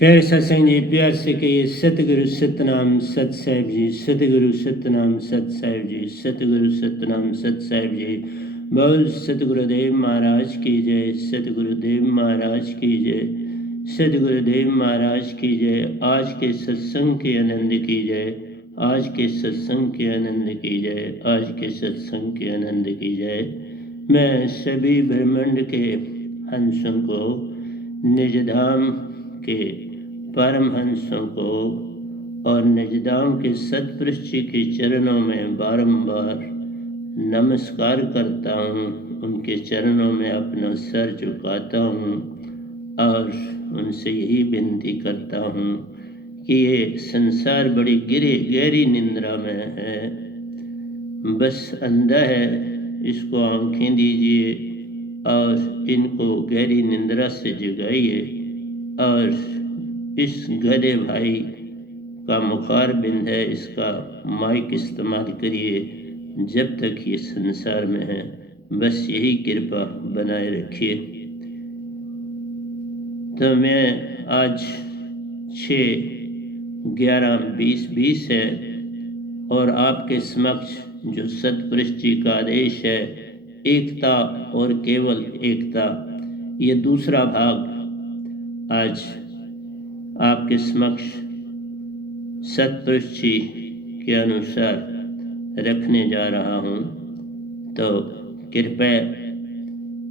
प्यारे सत्संग जी, प्यार से कहिए सतगुरु सतनाम सत साहिब जी, सतगुरु सतनाम सत साहिब जी, सतगुरु सतनाम सत साहिब जी। बोल सतगुरुदेव महाराज की जय, सतगुरुदेव महाराज की जय, सतगुरुदेव महाराज की जय। आज के सत्संग के आनंद की जय, आज के सत्संग के आनंद की जय, आज के सत्संग के आनंद की जय। मैं सभी ब्रह्मांड के हंसों को, निजधाम के परमहंसों को और निजधाम के सतपुरुष जी के चरणों में बारंबार नमस्कार करता हूँ। उनके चरणों में अपना सर झुकाता हूँ और उनसे यही विनती करता हूँ कि ये संसार बड़ी गहरी निंद्रा में है, बस अंधा है, इसको आंखें दीजिए और इनको गहरी निंद्रा से जगाइए और इस गधे भाई का मुखार बिंद है, इसका माइक इस्तेमाल करिए जब तक ये संसार में है। बस यही कृपा बनाए रखिए। तो मैं आज 6/11/2020 है और आपके समक्ष जो सतपुरुष जी का आदेश है, एकता और केवल एकता, ये दूसरा भाग आज आपके समक्ष सतपुरुष जी के अनुसार रखने जा रहा हूँ। तो कृपया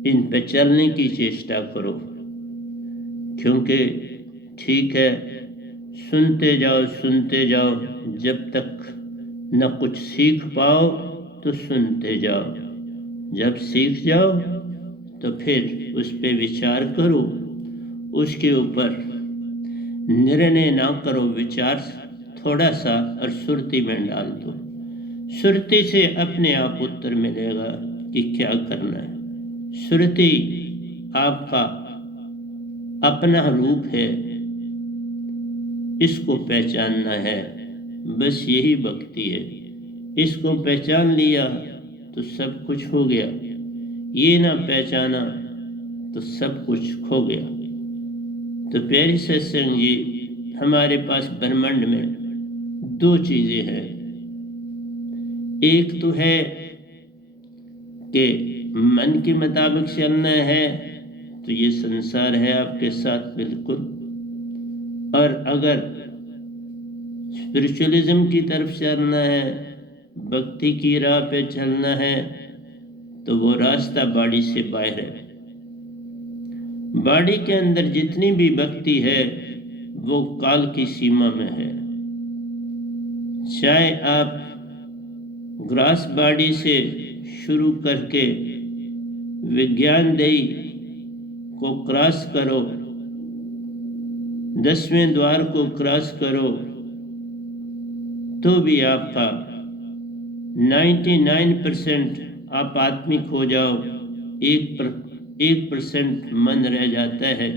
इन पे चलने की चेष्टा करो, क्योंकि ठीक है, सुनते जाओ जब तक न कुछ सीख पाओ तो सुनते जाओ। जब सीख जाओ तो फिर उस पे विचार करो, उसके ऊपर निर्णय ना करो, विचार थोड़ा सा और सुरती में डाल दो। सुरती से अपने आप उत्तर मिलेगा कि क्या करना है। सुरती आपका अपना रूप है, इसको पहचानना है, बस यही भक्ति है। इसको पहचान लिया तो सब कुछ हो गया, ये ना पहचाना तो सब कुछ खो गया। तो प्यारी सत्संग जी, हमारे पास ब्रह्मांड में दो चीजें हैं। एक तो है कि मन के मुताबिक चलना है, तो ये संसार है आपके साथ बिल्कुल, और अगर स्पिरिचुअलिज्म की तरफ चलना है, भक्ति की राह पे चलना है, तो वो रास्ता बाड़ी से बाहर है। बाड़ी के अंदर जितनी भी भक्ति है वो काल की सीमा में है। चाहे आप ग्रास बाड़ी से शुरू करके विज्ञान देही को क्रॉस करो, 10वें द्वार को क्रॉस करो, तो भी आपका 99% आप आत्मिक हो जाओ, 1% मन रह जाता है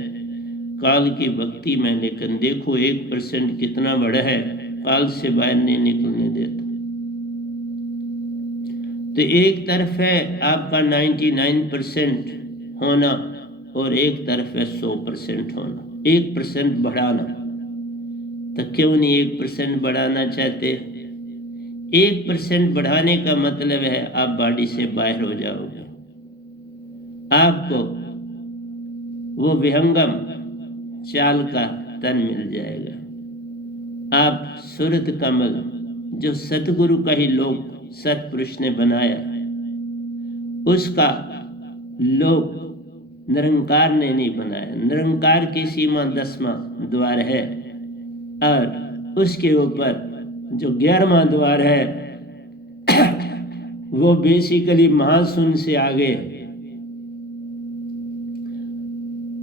काल की भक्ति में। लेकिन देखो 1% कितना बड़ा है, काल से बाहर नहीं निकलने देता। तो एक तरफ है आपका 99% होना और एक तरफ है 100% होना, 1% बढ़ाना। तो क्यों नहीं 1% बढ़ाना चाहते? 1% बढ़ाने का मतलब है आप बॉडी से बाहर हो जाओगे, आपको वो विहंगम चाल का तन मिल जाएगा। आप सूरत कमल जो सतगुरु का ही लोक सतपुरुष ने बनाया, उसका लोक निरंकार ने नहीं बनाया। निरंकार की सीमा 10वां द्वार है और उसके ऊपर जो 11वां द्वार है वो बेसिकली महाशून्य से आगे।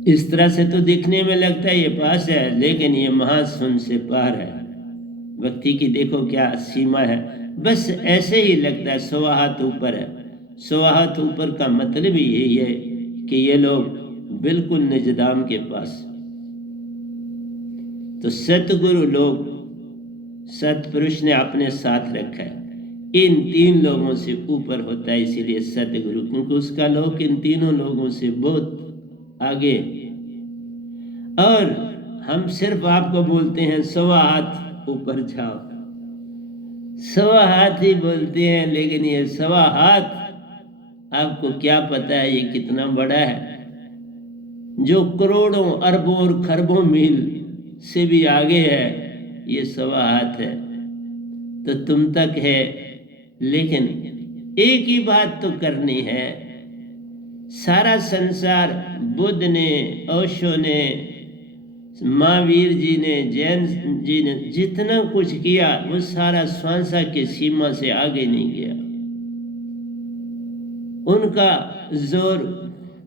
इस तरह से तो दिखने में लगता है ये पास है, लेकिन ये महाशून्य से पार है। भक्ति की देखो क्या सीमा है, बस ऐसे ही लगता है 100 हाथ ऊपर है। 100 हाथ ऊपर का मतलब ही यही है कि ये लोग बिल्कुल निजधाम के पास। तो सतगुरु लोग सतपुरुष ने अपने साथ रखा है, इन 3 लोगों से ऊपर होता है, इसीलिए सतगुरु, क्योंकि उसका लोक इन तीनों लोगों से बहुत आगे। और हम सिर्फ आपको बोलते हैं 100 हाथ ऊपर जाओ, 100 हाथ ही बोलते हैं, लेकिन ये 100 हाथ आपको क्या पता है ये कितना बड़ा है, जो करोड़ों अरबों और खरबों मील से भी आगे है, ये 100 हाथ है तो तुम तक है। लेकिन एक ही बात तो करनी है, सारा संसार बुद्ध ने, ओशो ने, महावीर जी ने, जैन जी ने जितना कुछ किया वो सारा श्वासा के सीमा से आगे नहीं गया। उनका जोर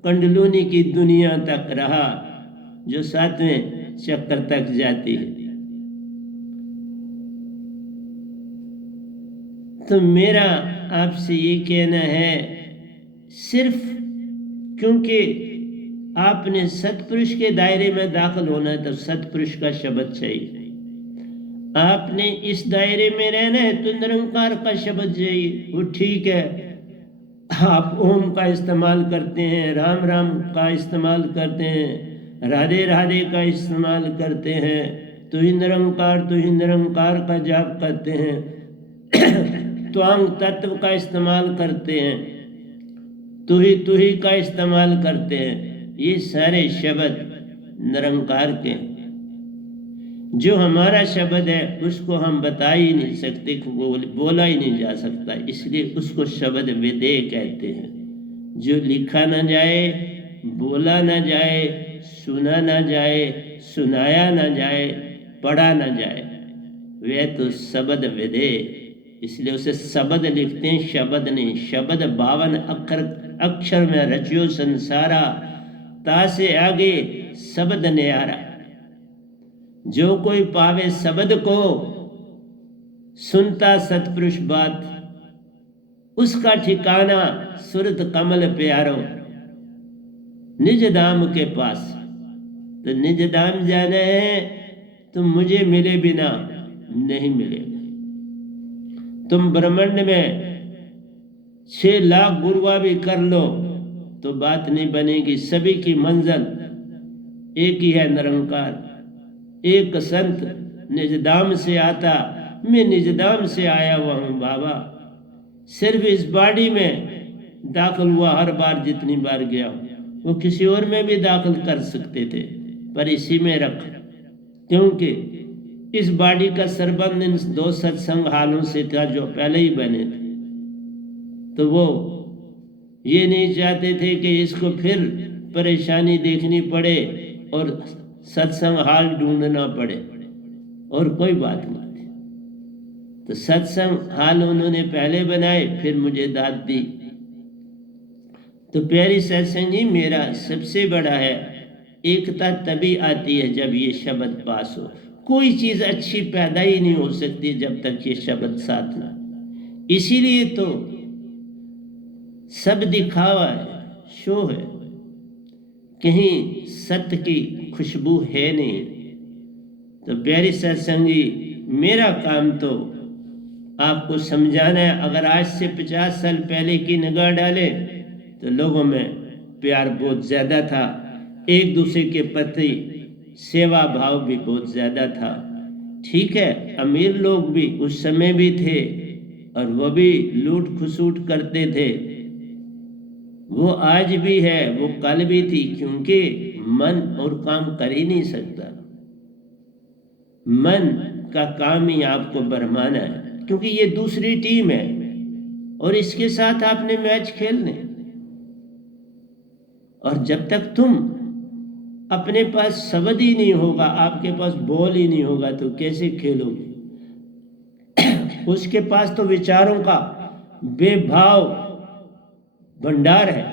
कंडलूनी की दुनिया तक रहा जो 7वें चक्र तक जाती है। तो मेरा आपसे ये कहना है, सिर्फ क्योंकि आपने सतपुरुष के दायरे में दाखिल होना है तो सतपुरुष का शब्द चाहिए, आपने इस दायरे में रहना है तो निरंकार का शब्द चाहिए। वो ठीक है, आप ओम का इस्तेमाल करते हैं, राम राम का इस्तेमाल करते हैं, राधे राधे का इस्तेमाल करते हैं, तो ही निरंकार का जाप करते हैं, त्वांग तत्व का इस्तेमाल करते हैं, तू ही का इस्तेमाल करते हैं। ये सारे शब्द निरंकार के, जो हमारा शब्द है उसको हम बता ही नहीं सकते, बोला ही नहीं जा सकता, इसलिए उसको शब्द विदेह कहते हैं। जो लिखा ना जाए, बोला ना जाए, सुना ना जाए, सुनाया ना जाए, पढ़ा ना जाए, वह तो शब्द विदेह, इसलिए उसे शब्द लिखते हैं, शब्द नहीं। शब्द 52 अक्षर में रचियो संसारा, ता से आगे शब्द न्यारा। जो कोई पावे शब्द को, सुनता सतपुरुष बात, उसका ठिकाना सुरत कमल प्यारो, निज धाम के पास। तो निज धाम जाना है तो मुझे मिले बिना नहीं मिलेगा। तुम ब्रह्मांड में 6 लाख गुरुआ भी कर लो तो बात नहीं बनेगी। सभी की मंजिल एक ही है, निरंकार। एक संत निजधाम से आता, मैं निजधाम से आया हुआ हूँ बाबा, सिर्फ इस बॉडी में दाखिल हुआ, हर बार जितनी बार गया वो किसी और में भी दाखिल कर सकते थे, पर इसी में रख, क्योंकि इस बॉडी का संबंध इन 2 सत्संग हालों से था जो पहले ही बने थे। तो वो ये नहीं चाहते थे कि इसको फिर परेशानी देखनी पड़े और सत्संग हाल ढूंढना पड़े, और कोई बात नहीं थी। तो सत्संग हाल उन्होंने पहले बनाए, फिर मुझे दाद दी। तो प्यारी सत्संग जी, मेरा सबसे बड़ा है, एकता तभी आती है जब ये शब्द पास हो। कोई चीज अच्छी पैदा ही नहीं हो सकती जब तक ये शब्द साथ ना। इसीलिए तो सब दिखावा है, शो है, कहीं सत्य की खुशबू है नहीं। तो प्यारी सत्संग जी, मेरा काम तो आपको समझाना है। अगर आज से 50 साल पहले की निगाह डाले तो लोगों में प्यार बहुत ज्यादा था, एक दूसरे के प्रति सेवा भाव भी बहुत ज्यादा था। ठीक है, अमीर लोग भी उस समय भी थे और वो भी लूट खसूट करते थे, वो आज भी है, वो कल भी थी, क्योंकि मन और काम कर ही नहीं सकता। मन का काम ही आपको भरमाना है, क्योंकि ये दूसरी टीम है और इसके साथ आपने मैच खेलने। और जब तक तुम अपने पास शब्द ही नहीं होगा, आपके पास बॉल ही नहीं होगा, तो कैसे खेलोगे? उसके पास तो विचारों का बेभाव भंडार है,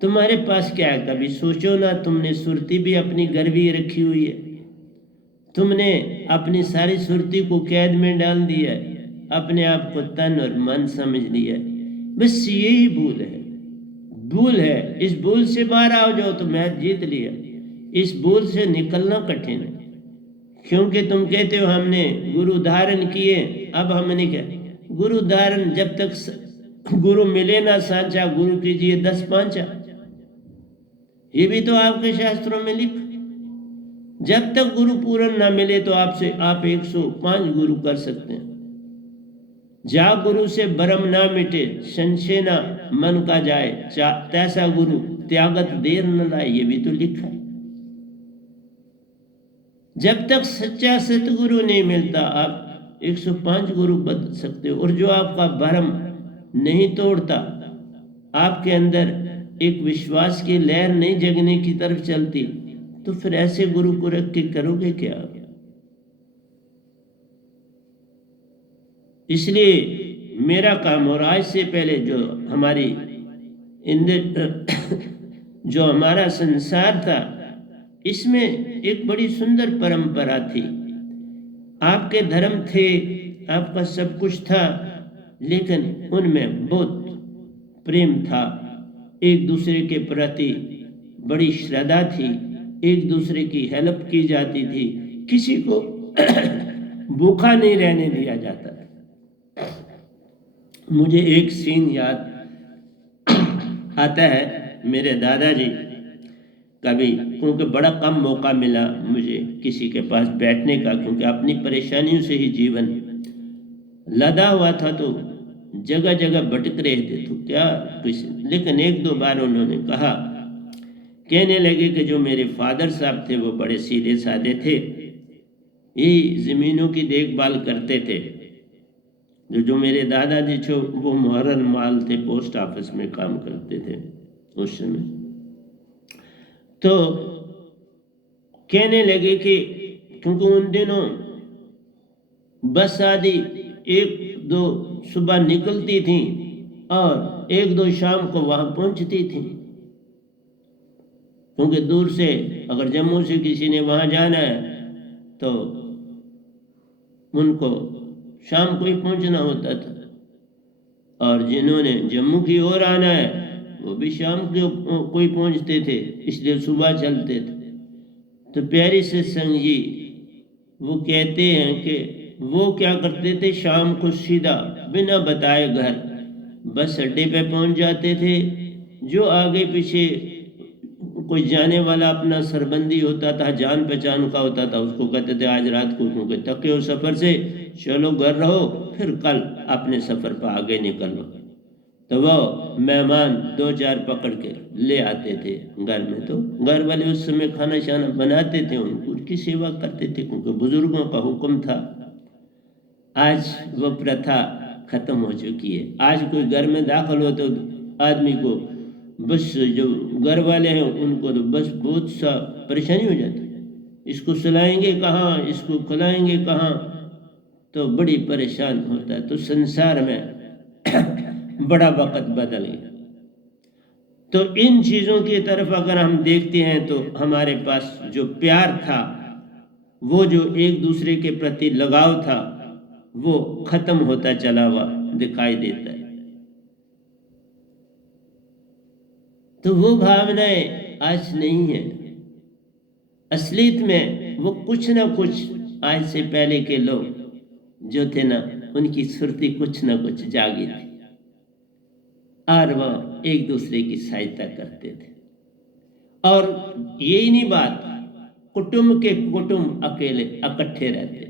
तुम्हारे पास क्या है? कभी सोचो ना, तुमने सुरती भी अपनी गर्वी रखी हुई है, तुमने अपनी सारी सुरती को कैद में डाल दिया है, अपने आप को तन और मन समझ लिया है। बस यही भूल है। इस भूल से बाहर आओ जाओ तो मैच जीत लिया। इस भूल से निकलना कठिन है, क्योंकि तुम कहते हो हमने गुरु धारण किए, अब हमने क्या गुरु धारण? जब तक गुरु मिले ना सांचा, गुरु कीजिए 10 पांचा। ये भी तो आपके शास्त्रों में लिखा। जब तक गुरु पूर्ण ना मिले तो आपसे आप 105 गुरु कर सकते हैं। जा गुरु से भरम ना मिटे, संशय ना मन का जाए, तैसा गुरु त्यागत देर न लाए, ये भी तो लिखा है। जब तक सच्चा सतगुरु नहीं मिलता आप 105 गुरु बदल सकते हो। और जो आपका भरम नहीं तोड़ता, आपके अंदर एक विश्वास की लहर नहीं जगने की तरफ चलती, तो फिर ऐसे गुरु को रख के करोगे क्या? इसलिए मेरा काम, और आज से पहले जो हमारी जो हमारा संसार था, इसमें एक बड़ी सुंदर परंपरा थी। आपके धर्म थे, आपका सब कुछ था, लेकिन उनमें बहुत प्रेम था, एक दूसरे के प्रति बड़ी श्रद्धा थी, एक दूसरे की हेल्प की जाती थी, किसी को भूखा नहीं रहने दिया जाता था। मुझे एक सीन याद आता है, मेरे दादाजी कभी, क्योंकि बड़ा कम मौका मिला मुझे किसी के पास बैठने का, क्योंकि अपनी परेशानियों से ही जीवन लदा हुआ था, तो जगह जगह भटक रहे थे, तो क्या किसी, लेकिन एक दो बार उन्होंने कहा, कहने लगे कि जो मेरे फादर साहब थे वो बड़े सीधे साधे थे, ये ज़मीनों की देखभाल करते थे। जो मेरे दादाजी थे वो मुहर्रर माल थे, पोस्ट ऑफिस में काम करते थे उस समय। तो कहने लगे कि क्योंकि उन दिनों बस आदि एक दो सुबह निकलती थी और एक दो शाम को वहां पहुंचती थी, क्योंकि दूर से अगर जम्मू से किसी ने वहां जाना है तो उनको शाम को ही पहुंचना होता था, और जिन्होंने जम्मू की ओर आना है वो भी शाम को ही पहुंचते थे, इसलिए सुबह चलते थे। तो प्यारे सत्संग जी वो कहते हैं कि वो क्या करते थे, शाम को सीधा बिना बताए घर बस अड्डे पे पहुंच जाते थे। जो आगे पीछे कोई जाने वाला अपना सरबंदी होता था, जान पहचान का होता था, उसको कहते थे आज रात को क्योंकि थके हो सफ़र से, चलो घर रहो, फिर कल अपने सफ़र पर आगे निकलो। तो वो मेहमान दो चार पकड़ के ले आते थे घर में, तो घर वाले उस समय खाना शाना बनाते थे, उनकी सेवा करते थे, क्योंकि बुजुर्गों का हुक्म था। आज वो प्रथा खत्म हो चुकी है। आज कोई घर में दाखिल हो तो आदमी को बस, जो घर वाले हैं उनको तो बस बहुत सा परेशानी हो जाती है, इसको सुलाएंगे कहाँ, इसको खिलाएंगे कहाँ, तो बड़ी परेशान होता है। तो संसार में बड़ा वक्त बदल गया। तो इन चीज़ों की तरफ अगर हम देखते हैं तो हमारे पास जो प्यार था, वो जो एक दूसरे के प्रति लगाव था, वो खत्म होता चला हुआ दिखाई देता है। तो वो भावनाएं आज नहीं है। असलियत में वो कुछ ना कुछ आज से पहले के लोग जो थे ना, उनकी सुरती कुछ ना कुछ जागी थी, और वो एक दूसरे की सहायता करते थे। और यही नहीं बात, कुटुंब के कुटुंब अकेले इकट्ठे रहते थे।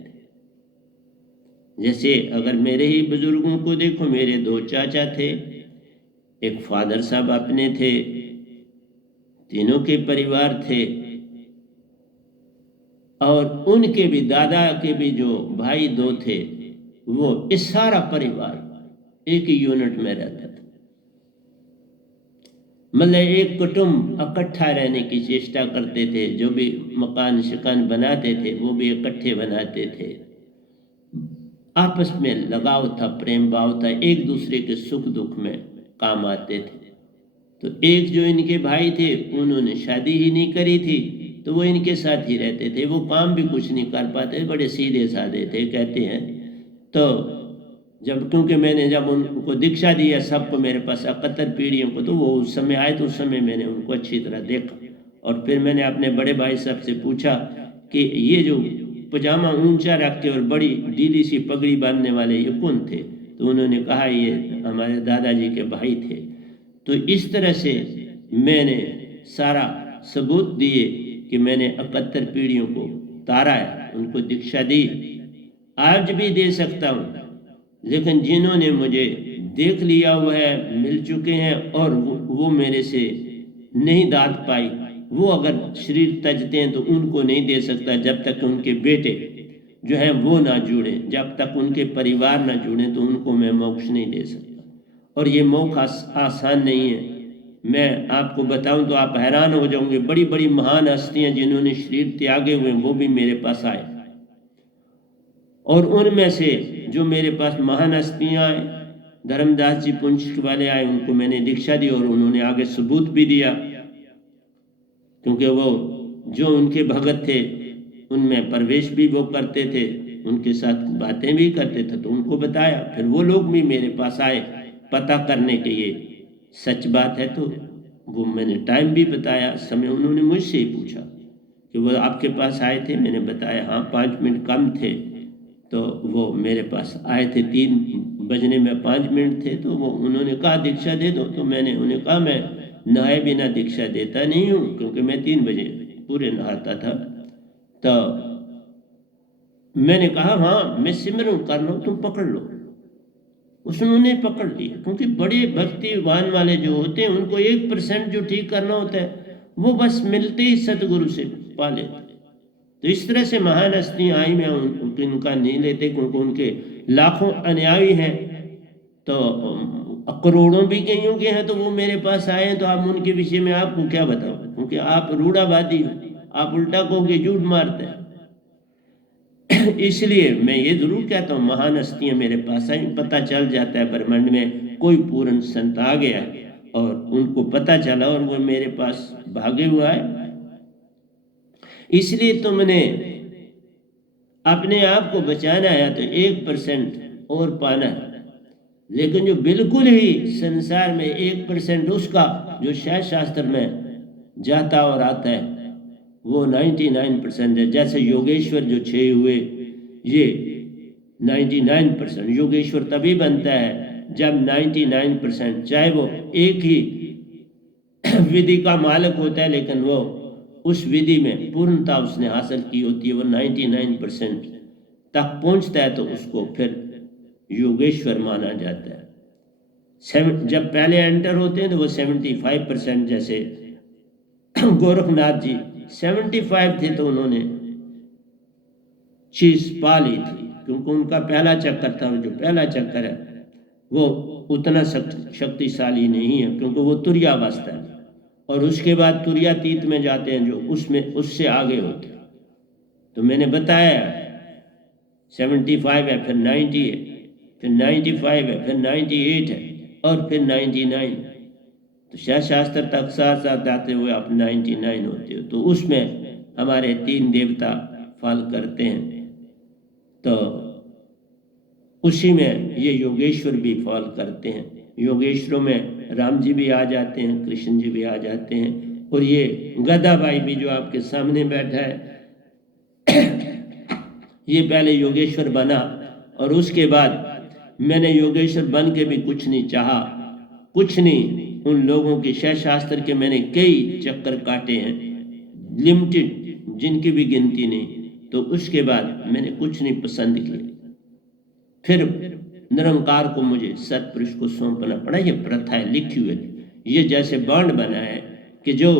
जैसे अगर मेरे ही बुजुर्गों को देखो, मेरे दो चाचा थे, एक फादर साहब अपने थे, तीनों के परिवार थे, और उनके भी दादा के भी जो भाई दो थे, वो इस सारा परिवार एक ही यूनिट में रहता था। मतलब एक कुटुंब इकट्ठा रहने की चेष्टा करते थे, जो भी मकान शिकान बनाते थे वो भी इकट्ठे बनाते थे, आपस में लगाव था, प्रेम भाव था, एक दूसरे के सुख दुख में काम आते थे। तो एक जो इनके भाई थे उन्होंने शादी ही नहीं करी थी, तो वो इनके साथ ही रहते थे, वो काम भी कुछ नहीं कर पाते, बड़े सीधे साधे थे कहते हैं। तो जब क्योंकि मैंने जब उनको दीक्षा दिया सबको, मेरे पास 71 पीढ़ियों को, तो वो उस समय आए, तो उस समय मैंने उनको अच्छी तरह देखा, और फिर मैंने अपने बड़े भाई साहब से पूछा कि ये जो पजामा ऊंचा रख के और बड़ी ढीली सी पगड़ी बांधने वाले ये कौन थे? तो उन्होंने कहा ये हमारे दादाजी के भाई थे। तो इस तरह से मैंने सारा सबूत दिए कि मैंने 71 पीढ़ियों को तारा है, उनको दीक्षा दी, आज भी दे सकता हूँ। लेकिन जिन्होंने मुझे देख लिया हुआ है, मिल चुके हैं और वो मेरे से नहीं दाद पाई, वो अगर शरीर तजते हैं तो उनको नहीं दे सकता जब तक उनके बेटे जो है वो ना जुड़े, जब तक उनके परिवार ना जुड़े तो उनको मैं मोक्ष नहीं दे सकता। और ये मोक्ष आसान नहीं है। मैं आपको बताऊं तो आप हैरान हो जाओगे, बड़ी बड़ी महान हस्तियां जिन्होंने शरीर त्यागे हुए वो भी मेरे पास आए, और उनमें से जो मेरे पास महान हस्तियां आए, धर्मदास जी पुंछ वाले आए, उनको मैंने दीक्षा दी और उन्होंने आगे सबूत भी दिया, क्योंकि वो जो उनके भगत थे उनमें प्रवेश भी वो करते थे, उनके साथ बातें भी करते थे, तो उनको बताया। फिर वो लोग भी मेरे पास आए पता करने के ये सच बात है, तो वो मैंने टाइम भी बताया, समय उन्होंने मुझसे ही पूछा कि वो आपके पास आए थे, मैंने बताया हाँ 5 मिनट कम थे, तो वो मेरे पास आए थे 3 बजने में 5 मिनट थे, तो वो उन्होंने कहा दीक्षा दे दो, तो मैंने उन्हें कहा मैं नहाए बिना दीक्षा देता नहीं हूँ, क्योंकि मैं 3 बजे पूरे नहाता था। तो मैंने कहा हाँ मैं सिमरन कर लो, तुम पकड़ लो। उसने पकड़ लिया, क्योंकि बड़े भक्तिवान वाले जो होते हैं उनको 1% जो ठीक करना होता है वो बस मिलते ही सतगुरु से पा लेते। तो इस तरह से महान हस्तियाँ आई, मैं उनका नहीं लेते, क्योंकि उनके लाखों अनुयायी हैं, तो करोड़ों भी कईयों के हैं, तो वो मेरे पास आए हैं, तो आप उनके विषय में आपको क्या बताओ, क्योंकि आप रूढ़ावादी हो, आप उल्टा कहोगे, झूठ मारते हैं। इसलिए मैं ये जरूर कहता हूँ महान हस्तियां मेरे पास आई, पता चल जाता है ब्रह्मांड में कोई पूर्ण संत आ गया और उनको पता चला और वो मेरे पास भागे हुआ है। इसलिए तुमने अपने आप को बचाना है तो 1% और पाना है, लेकिन जो बिल्कुल ही संसार में 1% उसका जो शास्त्र में जाता और आता है वो 99% है। जैसे योगेश्वर जो 6 हुए, ये 99%। योगेश्वर तभी बनता है जब 99%, चाहे वो एक ही विधि का मालिक होता है, लेकिन वो उस विधि में पूर्णता उसने हासिल की होती है, वो 99% तक पहुंचता है, तो उसको फिर योगेश्वर माना जाता है। जब पहले एंटर होते हैं तो वो 75%, जैसे गोरखनाथ जी 75 थे तो उन्होंने चीज पा ली थी, क्योंकि उनका पहला चक्कर था। जो पहला चक्कर है वो उतना शक्तिशाली नहीं है, क्योंकि वो तुर्यावस्था है, और उसके बाद तुर्यातीत में जाते हैं जो उसमें उससे आगे होते हैं। तो मैंने बताया 75 है, फिर 90 है, फिर 95 है, फिर 98 है, और फिर 99। तो शास्त्र तक साथ साथ आते हुए आप 99 होते हो। तो उसमें हमारे 3 देवता फल करते हैं, तो उसी में ये योगेश्वर भी फॉल करते हैं। योगेश्वरों में राम जी भी आ जाते हैं, कृष्ण जी भी आ जाते हैं, और ये गदाबाई भी जो आपके सामने बैठा है ये पहले योगेश्वर बना, और उसके बाद मैंने योगेश्वर बन के भी कुछ नहीं चाहा, कुछ नहीं। उन लोगों के शास्त्र के मैंने कई चक्कर काटे हैं, लिमिटेड, जिनकी भी गिनती नहीं। तो उसके बाद मैंने कुछ नहीं पसंद किया, फिर निरंकार को मुझे सतपुरुष को सौंपना पड़ा। ये प्रथा है, लिखी हुई है। ये जैसे बाण बना है कि जो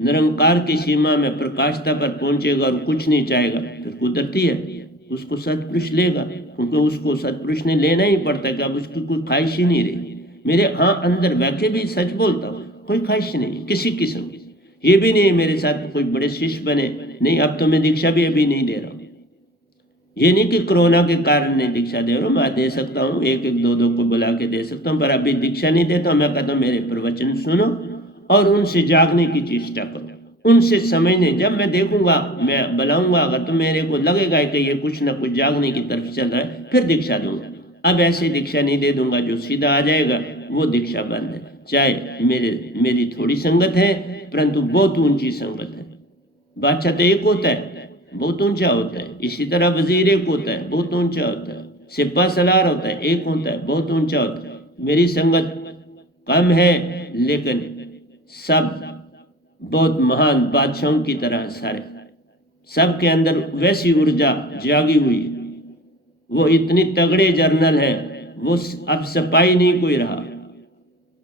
निरंकार की सीमा में प्रकाशता पर पहुंचेगा और कुछ नहीं चाहेगा, फिर कुदरती है उसको सतपुरुष लेगा, क्योंकि उसको सतपुरुष ने लेना ही पड़ता है कि अब उसकी कोई ख्वाहिश ही नहीं रही। मेरे हाँ अंदर वैसे भी सच बोलता हूँ, कोई ख्वाहिश नहीं किसी किस्म की। ये भी नहीं मेरे साथ कोई बड़े शिष्य बने, नहीं। अब तो मैं दीक्षा भी अभी नहीं दे रहा हूँ। ये नहीं कि कोरोना के कारण नहीं दीक्षा दे रहा हूँ, मैं दे सकता हूँ, 1-1, 2-2 को बुला के दे सकता हूँ, पर अभी दीक्षा नहीं देता हूँ। मैं कहता हूँ मेरे प्रवचन सुनो और उनसे जागने की चेष्टा करो, उनसे समझने। जब मैं देखूंगा मैं बुलाऊंगा, अगर तो मेरे को लगेगा कि ये कुछ ना कुछ जागने की तरफ चल रहा है, फिर दीक्षा दूंगा। अब ऐसे दीक्षा नहीं दे दूंगा, जो सीधा आ जाएगा वो दीक्षा बंद है। चाहे मेरी थोड़ी संगत है, परंतु बहुत ऊंची संगत है। बादशाह तो एक होता है, बहुत ऊंचा होता है। इसी तरह वजीर एक होता है, बहुत ऊंचा होता है। सिपा सलार होता है, एक होता है, बहुत ऊंचा होता है। मेरी संगत कम है, लेकिन सब बहुत महान बादशाहों की तरह सारे, सबके अंदर वैसी ऊर्जा जागी हुई है। वो इतनी तगड़े जर्नल हैं, वो अब सिपाही नहीं कोई रहा,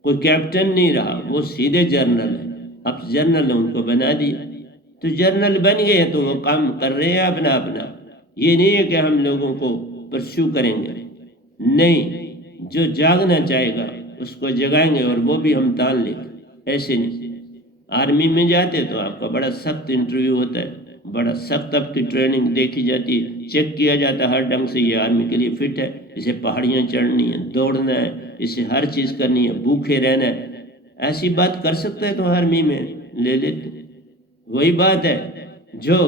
कोई कैप्टन नहीं रहा, वो सीधे जर्नल है। अब जर्नल उनको बना दिया, तो जर्नल बन गए तो वो काम कर रहे हैं अपना अपना। ये नहीं है कि हम लोगों को परस्यू करेंगे, नहीं, जो जागना चाहेगा उसको जगाएंगे और वो भी हम तान लेंगे। ऐसे नहीं, आर्मी में जाते तो आपका बड़ा सख्त इंटरव्यू होता है, बड़ा सख्त आपकी ट्रेनिंग देखी जाती है, चेक किया जाता है हर ढंग से, ये आर्मी के लिए फिट है, इसे पहाड़ियाँ चढ़नी है, दौड़ना है, इसे हर चीज़ करनी है, भूखे रहना है। ऐसी बात कर सकता है तो आर्मी में ले लेते। वही बात है, जो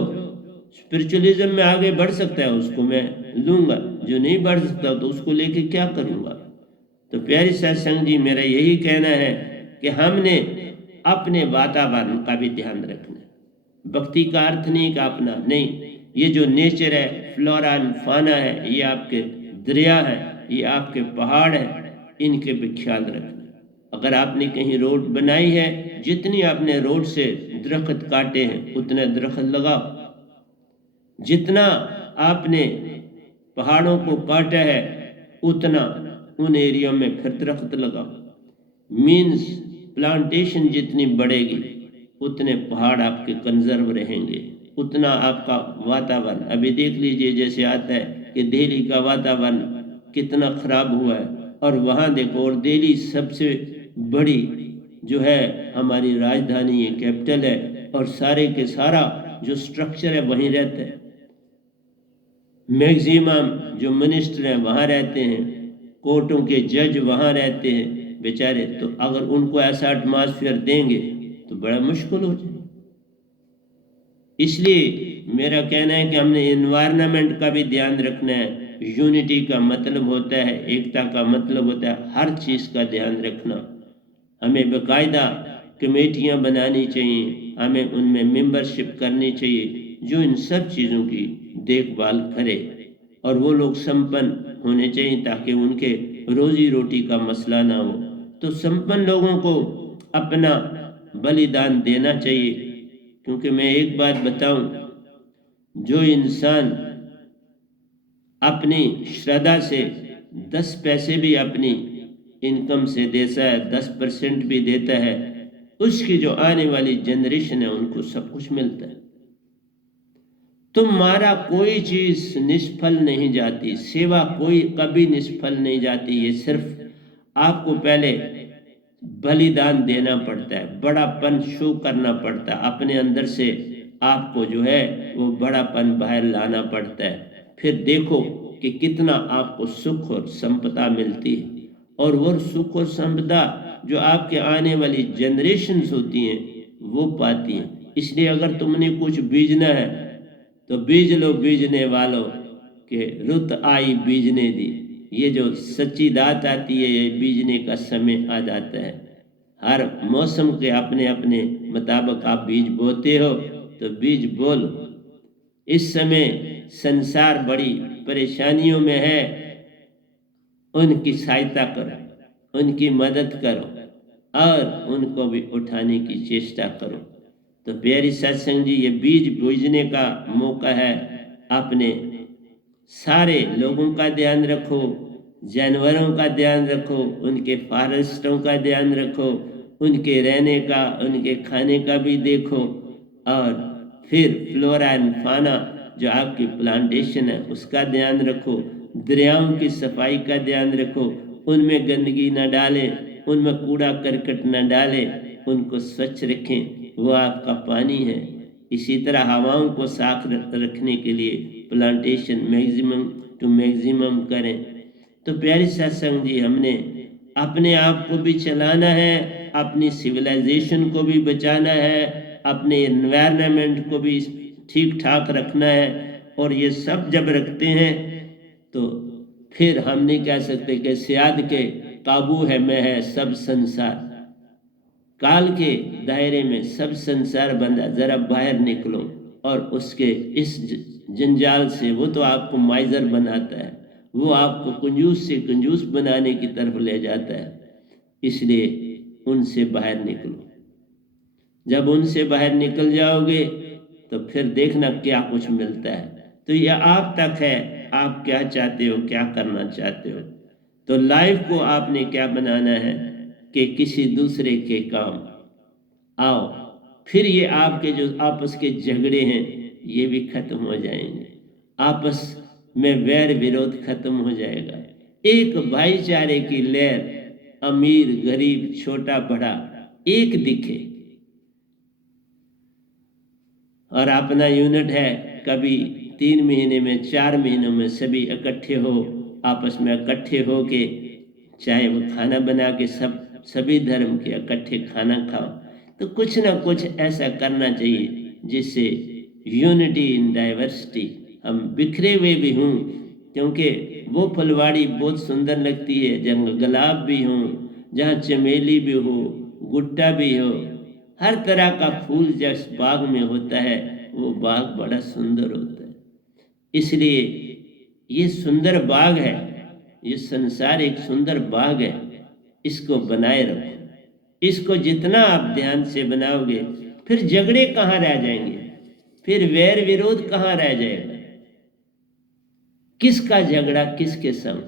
स्पिरिचुअलिज्म में आगे बढ़ सकता है उसको मैं लूँगा, जो नहीं बढ़ सकता तो उसको लेके क्या करूँगा। तो प्यारी सत्संग जी, मेरा यही कहना है कि हमने अपने वातावरण का भी ध्यान रखना है। भक्ति का अर्थ नहीं का अपना नहीं, ये जो नेचर है, फ्लोरा एंड फाना है, ये आपके दरिया है, ये आपके पहाड़ है, इनके भी ख्याल रखना। अगर आपने कहीं रोड बनाई है, जितनी आपने रोड से दरख्त काटे हैं उतने दरख्त लगाओ, जितना आपने पहाड़ों को काटा है उतना उन एरिया में फिर दरख्त लगाओ। मीन्स प्लांटेशन जितनी बढ़ेगी उतने पहाड़ आपके कंजर्व रहेंगे, उतना आपका वातावरण। अभी देख लीजिए, जैसे आता है कि दिल्ली का वातावरण कितना खराब हुआ है, और वहाँ देखो, और दिल्ली सबसे बड़ी जो है हमारी राजधानी है, कैपिटल है, और सारे के सारा जो स्ट्रक्चर है वहीं रहता है। मैक्सिमम जो मिनिस्टर हैं वहाँ रहते हैं, कोर्टों के जज वहाँ रहते हैं बेचारे। तो अगर उनको ऐसा एटमॉस्फेयर देंगे तो बड़ा मुश्किल हो जाए। इसलिए मेरा कहना है कि हमने एनवायरनमेंट का भी ध्यान रखना है। यूनिटी का मतलब होता है, एकता का मतलब होता है हर चीज़ का ध्यान रखना। हमें बाकायदा कमेटियाँ बनानी चाहिए, हमें उनमें मेंबरशिप करनी चाहिए जो इन सब चीज़ों की देखभाल करे, और वो लोग संपन्न होने चाहिए ताकि उनके रोजी रोटी का मसला ना हो। तो संपन्न लोगों को अपना बलिदान देना चाहिए, क्योंकि मैं एक बात बताऊं, जो इंसान अपनी श्रद्धा से 10 पैसे भी अपनी इनकम से देता है, 10% भी देता है, उसकी जो आने वाली जनरेशन है उनको सब कुछ मिलता है। तुम्हारा कोई चीज निष्फल नहीं जाती, सेवा कोई कभी निष्फल नहीं जाती। ये सिर्फ आपको पहले बलिदान देना पड़ता है, बड़ापन शो करना पड़ता है, अपने अंदर से आपको जो है वो बड़ापन बाहर लाना पड़ता है। फिर देखो कि कितना आपको सुख और संपदा मिलती है, और वो सुख और संपदा जो आपके आने वाली जनरेशन्स होती हैं वो पाती हैं। इसलिए अगर तुमने कुछ बीजना है तो बीज लो बीजने वालों के, रुत आई बीजने दी। ये जो सच्ची दात आती है, ये बीजने का समय आ जाता है। हर मौसम के अपने अपने मुताबिक आप बीज बोते हो तो बीज बोलो। इस समय संसार बड़ी परेशानियों में है, उनकी सहायता करो, उनकी मदद करो और उनको भी उठाने की चेष्टा करो। तो प्यारी सत्संग जी, ये बीज बोझने का मौका है। अपने सारे लोगों का ध्यान रखो, जानवरों का ध्यान रखो, उनके फॉरेस्टों का ध्यान रखो, उनके रहने का, उनके खाने का भी देखो, और फिर फ्लोरा एंड फाना जो आपकी प्लांटेशन है उसका ध्यान रखो, दरियाओं की सफाई का ध्यान रखो, उनमें गंदगी न डालें, उनमें कूड़ा करकट न डालें, उनको स्वच्छ रखें, वो आपका पानी है। इसी तरह हवाओं को साफ रखने के लिए प्लांटेशन मैक्सिमम टू मैक्सिमम करें। तो प्यारी सत्संग जी, हमने अपने आप को भी चलाना है, अपनी सिविलाइजेशन को भी बचाना है, अपने एनवायरनमेंट को भी ठीक ठाक रखना है। और ये सब जब रखते हैं तो फिर हम नहीं कह सकते कि सियाद के काबू है में है सब संसार। काल के दायरे में सब संसार बंधा, जरा बाहर निकलो और उसके इस जंजाल से, वो तो आपको माइजर बनाता है, वो आपको कंजूस से कंजूस बनाने की तरफ ले जाता है। इसलिए उनसे बाहर निकलो। जब उनसे बाहर निकल जाओगे तो फिर देखना क्या कुछ मिलता है। तो ये आप तक है, आप क्या चाहते हो, क्या करना चाहते हो। तो लाइफ को आपने क्या बनाना है कि किसी दूसरे के काम आओ, फिर ये आपके जो आपस के झगड़े हैं ये भी खत्म हो जाएंगे, आपस में वैर विरोध खत्म हो जाएगा। एक भाईचारे की लहर, अमीर गरीब छोटा बड़ा एक दिखे, और अपना यूनिट है, कभी 3 महीने में 4 महीनों में सभी इकट्ठे हो, आपस में इकट्ठे हो के चाहे वो खाना बना के सभी धर्म के इकट्ठे खाना खाओ। तो कुछ ना कुछ ऐसा करना चाहिए जिससे यूनिटी इन डाइवर्सिटी, हम बिखरे हुए भी हों, क्योंकि वो फुलवाड़ी बहुत सुंदर लगती है जहाँ गुलाब भी हों, जहाँ चमेली भी हो, गुट्टा भी हो, हर तरह का फूल जिस बाग में होता है वो बाग बड़ा सुंदर होता है। इसलिए ये सुंदर बाग है, ये संसार एक सुंदर बाग है, इसको बनाए रखो। इसको जितना आप ध्यान से बनाओगे फिर झगड़े कहाँ रह जाएंगे, फिर वैर विरोध कहाँ रह जाएगा, किसका झगड़ा किसके संग।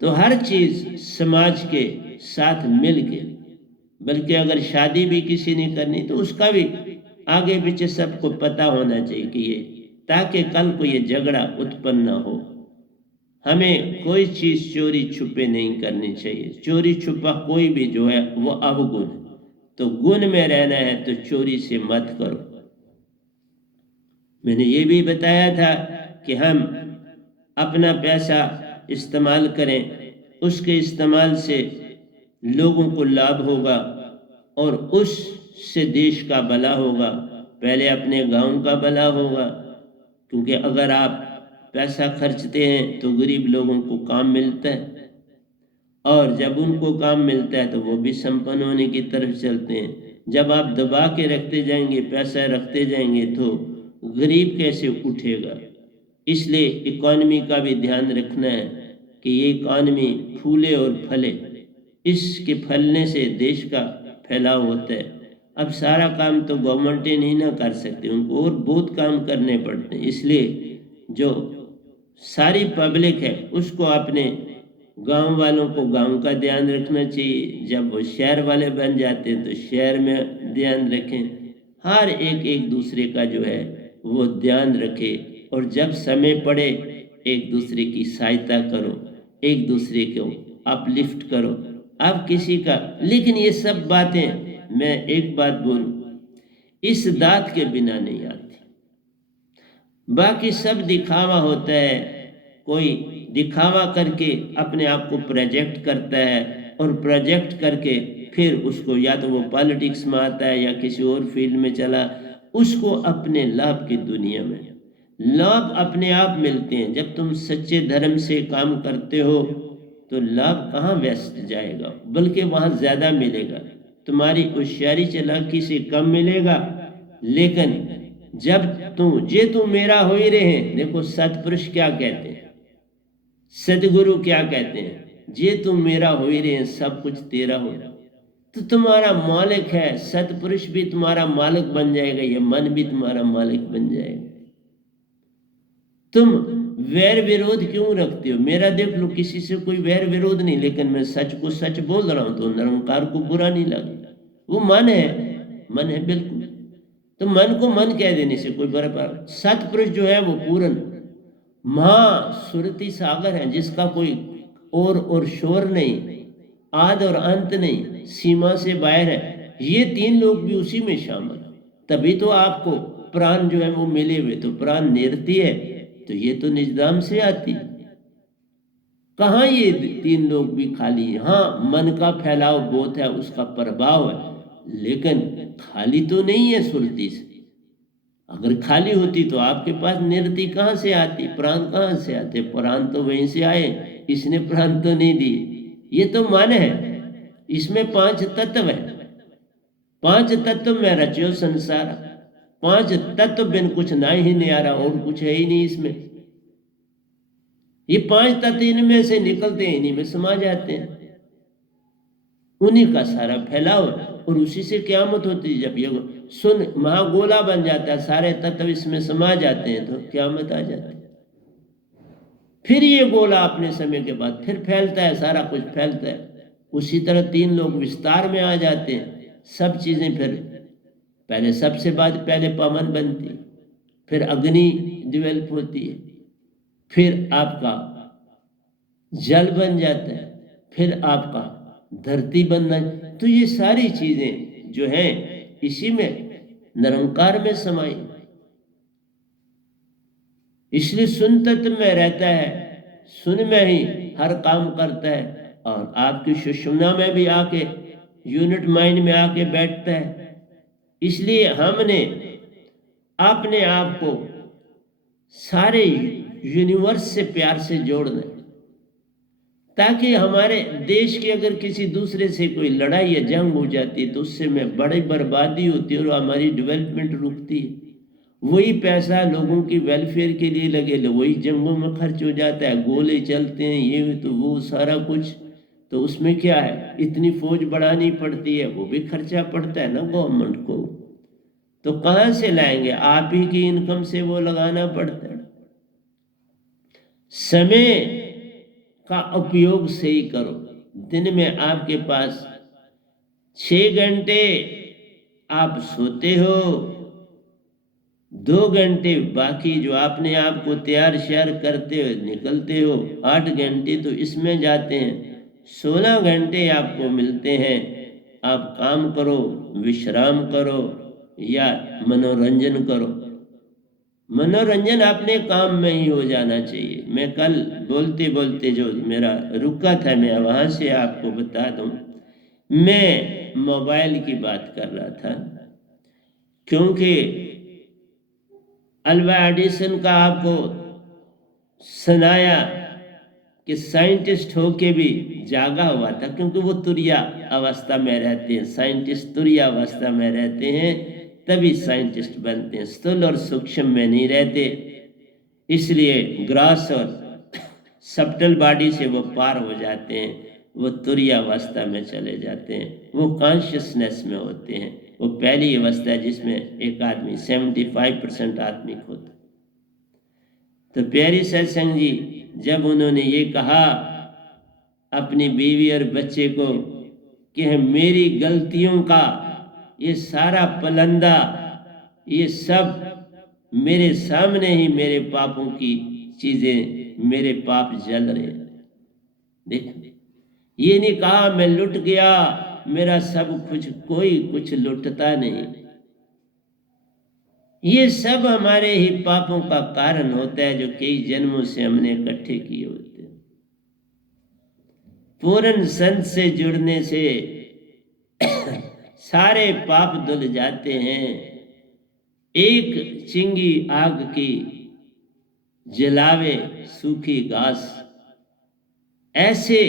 तो हर चीज समाज के साथ मिल के, बल्कि अगर शादी भी किसी ने करनी तो उसका भी आगे पीछे सबको पता होना चाहिए कि ये, ताकि कल को ये झगड़ा उत्पन्न ना हो। हमें कोई चीज चोरी छुपे नहीं करनी चाहिए, चोरी छुपा कोई भी जो है वो अवगुण, तो गुण में रहना है तो चोरी से मत करो। मैंने ये भी बताया था कि हम अपना पैसा इस्तेमाल करें, उसके इस्तेमाल से लोगों को लाभ होगा और उससे देश का भला होगा, पहले अपने गांव का भला होगा। क्योंकि अगर आप पैसा खर्चते हैं तो गरीब लोगों को काम मिलता है, और जब उनको काम मिलता है तो वो भी संपन्न होने की तरफ चलते हैं। जब आप दबा के रखते जाएंगे, पैसा रखते जाएंगे, तो गरीब कैसे उठेगा। इसलिए इकोनॉमी का भी ध्यान रखना है कि ये इकोनॉमी फूले और फले, इसके फलने से देश का फैलाव होता है। अब सारा काम तो गवर्नमेंटें नहीं ना कर सकती, उनको और बहुत काम करने पड़ते हैं। इसलिए जो सारी पब्लिक है उसको अपने गांव वालों को गांव का ध्यान रखना चाहिए, जब वो शहर वाले बन जाते हैं तो शहर में ध्यान रखें। हर एक दूसरे का जो है वो ध्यान रखे, और जब समय पड़े एक दूसरे की सहायता करो, एक दूसरे को अपलिफ्ट करो। अब किसी का, लेकिन ये सब बातें मैं एक बात बोलूं, इस दात के बिना नहीं आती। बाकी सब दिखावा होता है, कोई दिखावा करके अपने आप को प्रोजेक्ट करता है, और प्रोजेक्ट करके फिर उसको या तो वो पॉलिटिक्स में आता है या किसी और फील्ड में चला, उसको अपने लाभ की दुनिया में लाभ अपने आप मिलते हैं। जब तुम सच्चे धर्म से काम करते हो तो लाभ कहाँ व्यस्त जाएगा, बल्कि वहां ज्यादा मिलेगा। तुम्हारी होशियारी चालाकी से कम मिलेगा, लेकिन जब तुम मेरा हो ही रहे हैं। देखो सतपुरुष क्या कहते हैं, सदगुरु क्या कहते हैं, जे तुम मेरा हो ही रहे हैं सब कुछ तेरा हो। तो तुम्हारा मालिक है, सतपुरुष भी तुम्हारा मालिक बन जाएगा, ये मन भी तुम्हारा मालिक बन जाएगा। तुम वैर विरोध क्यों रखते हो। मेरा देख लो, किसी से कोई वैर विरोध नहीं, लेकिन मैं सच को सच बोल रहा हूं तो निरंकार को बुरा नहीं लगा। वो मन है बिल्कुल। तो मन को मन कह देने से कोई बराबर। सतपुरुष जो है वो पूर्ण महासुरति सागर है, जिसका कोई और शोर नहीं, आद और अंत नहीं, सीमा से बाहर है। ये 3 लोग भी उसी में शामिल, तभी तो आपको प्राण जो है वो मिले हुए। तो प्राण निरती है तो ये तो निजधाम से आती। कहाँ ये 3 लोग भी खाली है। हाँ, मन का फैलाव बहुत है, उसका प्रभाव है, लेकिन खाली तो नहीं है सुरति से। अगर खाली होती तो आपके पास निरति कहाँ से आती, प्राण कहाँ से आते। प्राण तो वहीं से आए, इसने प्राण तो नहीं दिए। ये तो मन है, इसमें 5 तत्व है। 5 तत्व में रचो संसार, 5 तत्व बिन कुछ ना ही न्यारा, और कुछ है ही नहीं इसमें। ये 5 तत्व इनमें से निकलते हैं, इन्हीं में समा जाते हैं, उन्हीं का सारा फैलाव है। और उसी से क़यामत होती है। जब ये सुन महागोला बन जाता है, सारे तत्व इसमें समा जाते हैं, तो क़यामत आ जाती है। फिर ये गोला अपने समय के बाद फिर फैलता है, सारा कुछ फैलता है। उसी तरह 3 लोग विस्तार में आ जाते हैं, सब चीज़ें फिर पहले सबसे बाद पहले पवन बनती, फिर अग्नि डेवलप होती है, फिर आपका जल बन जाता है, फिर आपका धरती बनना। तो ये सारी चीजें जो हैं इसी में निरंकार में समाई। इसलिए सुन तत्व में रहता है, सुन में ही हर काम करता है, और आपकी सुषुम्ना में भी आके यूनिट माइंड में आके बैठता है। इसलिए हमने अपने आप को सारे यूनिवर्स से प्यार से जोड़ना है, ताकि हमारे देश की अगर किसी दूसरे से कोई लड़ाई या जंग हो जाती है तो उससे में बड़ी बर्बादी होती है और हमारी डेवलपमेंट रुकती है। वही पैसा लोगों की वेलफेयर के लिए लगे, वही जंगों में खर्च हो जाता है, गोले चलते हैं, ये तो वो सारा कुछ। तो उसमें क्या है, इतनी फौज बढ़ानी पड़ती है, वो भी खर्चा पड़ता है ना गवर्नमेंट को। तो कहाँ से लाएंगे, आप ही की इनकम से वो लगाना पड़ता है। समय का उपयोग सही करो। दिन में आपके पास 6 घंटे आप सोते हो, 2 घंटे बाकी जो आपने आप को तैयार श्यार करते हो निकलते हो, 8 घंटे तो इसमें जाते हैं, 16 घंटे आपको मिलते हैं। आप काम करो, विश्राम करो या मनोरंजन करो। मनोरंजन अपने काम में ही हो जाना चाहिए। मैं कल बोलते बोलते जो मेरा रुका था, मैं वहाँ से आपको बता दूं, मैं मोबाइल की बात कर रहा था, क्योंकि अल्बर्ट एडिसन का आपको सुनाया कि साइंटिस्ट होके भी जागा हुआ था, क्योंकि वो तुरिया अवस्था में रहते हैं। साइंटिस्ट तुरिया अवस्था में रहते हैं, तभी साइंटिस्ट बनते हैं, स्थूल और सूक्ष्म में नहीं रहते। इसलिए ग्रास और सब्टल बॉडी से वो पार हो जाते हैं, वो तुरीय अवस्था में चले जाते हैं, वो कॉन्शियसनेस में होते हैं। वो पहली अवस्था है जिसमें एक आदमी 75% आत्मिक होता है। तो प्यारी सत्संग जी, जब उन्होंने ये कहा अपनी बीवी और बच्चे को कि मेरी गलतियों का ये सारा पलंदा, ये सब मेरे सामने ही मेरे पापों की चीजें, मेरे पाप जल रहे। देख, ये नहीं कहा मैं लुट गया, मेरा सब कुछ, कोई कुछ लुटता नहीं। ये सब हमारे ही पापों का कारण होता है, जो कई जन्मों से हमने इकट्ठे किए होते हैं। पूर्ण संत से जुड़ने से सारे पाप धुल जाते हैं। एक चिंगी आग की जलावे सूखी घास, ऐसे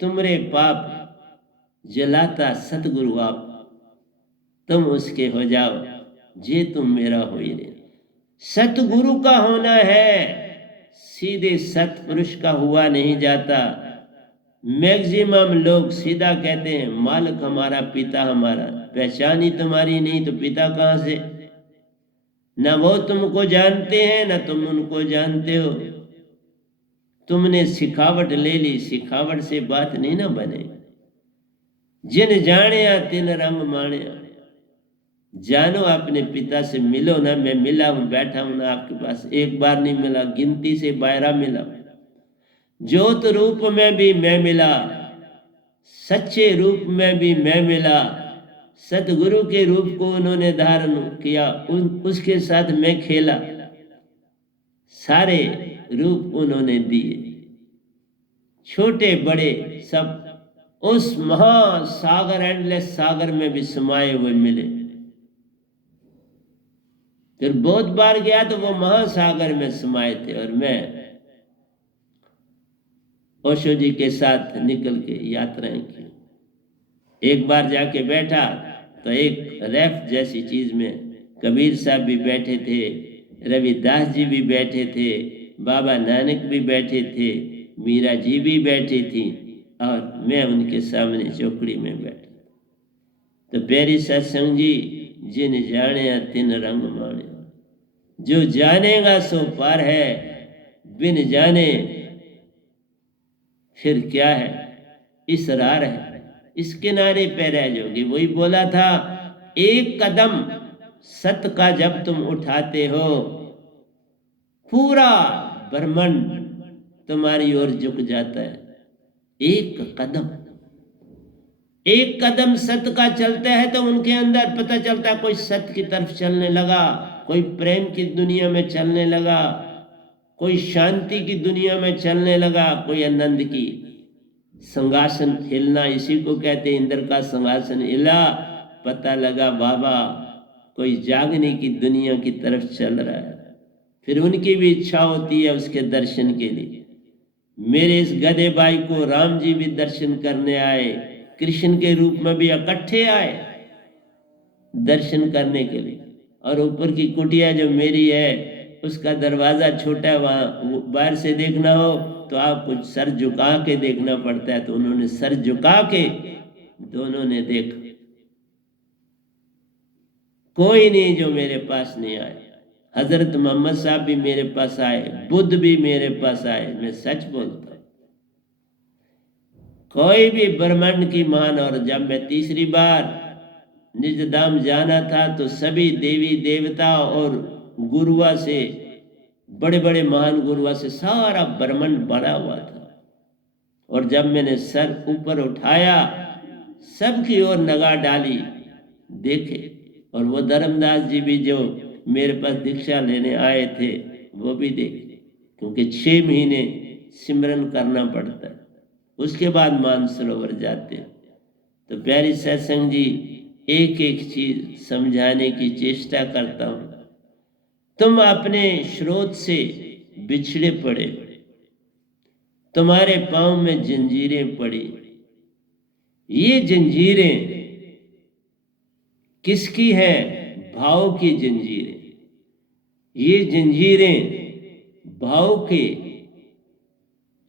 तुमरे पाप जलाता सतगुरु आप, तुम उसके हो जाओ जे तुम मेरा हो ही रे। सतगुरु का होना है, सीधे सतपुरुष का हुआ नहीं जाता। मैक्सिमम लोग सीधा कहते हैं मालिक हमारा, पिता हमारा। पहचान ही तुम्हारी नहीं तो पिता कहाँ से? न वो तुमको जानते हैं न तुम उनको जानते हो। तुमने सिखावट ले ली, सिखावट से बात नहीं ना बने। जिन जानिया तिन रंग मानिया। जानो अपने पिता से, मिलो ना। मैं मिला हूं, बैठा हूं ना आपके पास, एक बार नहीं मिला, गिनती से बायरा मिला। ज्योत रूप में भी मैं मिला, सच्चे रूप में भी मैं मिला। सतगुरु के रूप को उन्होंने धारण किया, उसके साथ मैं खेला, सारे रूप उन्होंने दिए, छोटे बड़े सब। उस महासागर, एंडलेस सागर में भी समाये हुए मिले। फिर बहुत बार गया तो वो महासागर में समाये थे, और मैं ओशो जी के साथ निकल के यात्राएं की। एक बार जाके बैठा तो एक रैफ्ट जैसी चीज में कबीर साहब भी बैठे थे, रविदास जी भी बैठे थे, बाबा नानक भी बैठे थे, मीरा जी भी बैठी थी, और मैं उनके सामने चौकड़ी में बैठा। तो प्यारी सत्संग जी, जिन जाने तिन रंग माने, जो जानेगा सो पार है, बिन जाने फिर क्या है, इसरार है, इस किनारे पे रह जाओगे। वही बोला था, एक कदम सत्य का जब तुम उठाते हो, पूरा ब्रह्मांड तुम्हारी ओर झुक जाता है। एक कदम सत्य का चलता है तो उनके अंदर पता चलता है कोई सत्य की तरफ चलने लगा, कोई प्रेम की दुनिया में चलने लगा, कोई शांति की दुनिया में चलने लगा, कोई आनंद की। संगासन हिलना, इसी को कहते इंद्र का संगासन हिला, पता लगा बाबा कोई जागने की दुनिया की तरफ चल रहा है। फिर उनकी भी इच्छा होती है उसके दर्शन के लिए। मेरे इस गधे भाई को राम जी भी दर्शन करने आए, कृष्ण के रूप में भी इकट्ठे आए दर्शन करने के लिए। और ऊपर की कुटिया जो मेरी है उसका दरवाजा छोटा है, वहां बाहर से देखना हो तो आपको सर झुका के देखना पड़ता है। तो उन्होंने सर झुका के दोनों ने देखा, कोई नहीं जो मेरे पास नहीं आए। हजरत मोहम्मद साहब भी मेरे पास आए, बुद्ध भी मेरे पास आए, मैं सच बोलता हूं। कोई भी ब्रह्मांड की महान, और जब मैं तीसरी बार निजधाम जाना था तो सभी देवी देवता और गुरुआ से, बड़े बड़े महान गुरुआ से सारा ब्रह्मांड बना हुआ था। और जब मैंने सर ऊपर उठाया, सबकी ओर निगाह डाली, देखे। और वो धर्मदास जी भी जो मेरे पास दीक्षा लेने आए थे वो भी देखे, क्योंकि 6 महीने सिमरन करना पड़ता है, उसके बाद मानसरोवर जाते हैं। तो प्यारी सत्संग जी, एक एक चीज समझाने की चेष्टा करता हूं। तुम अपने स्रोत से बिछड़े पड़े, तुम्हारे पांव में जंजीरें पड़ी। ये जंजीरें किसकी हैं? भाव की जंजीरें। ये जंजीरें भाव के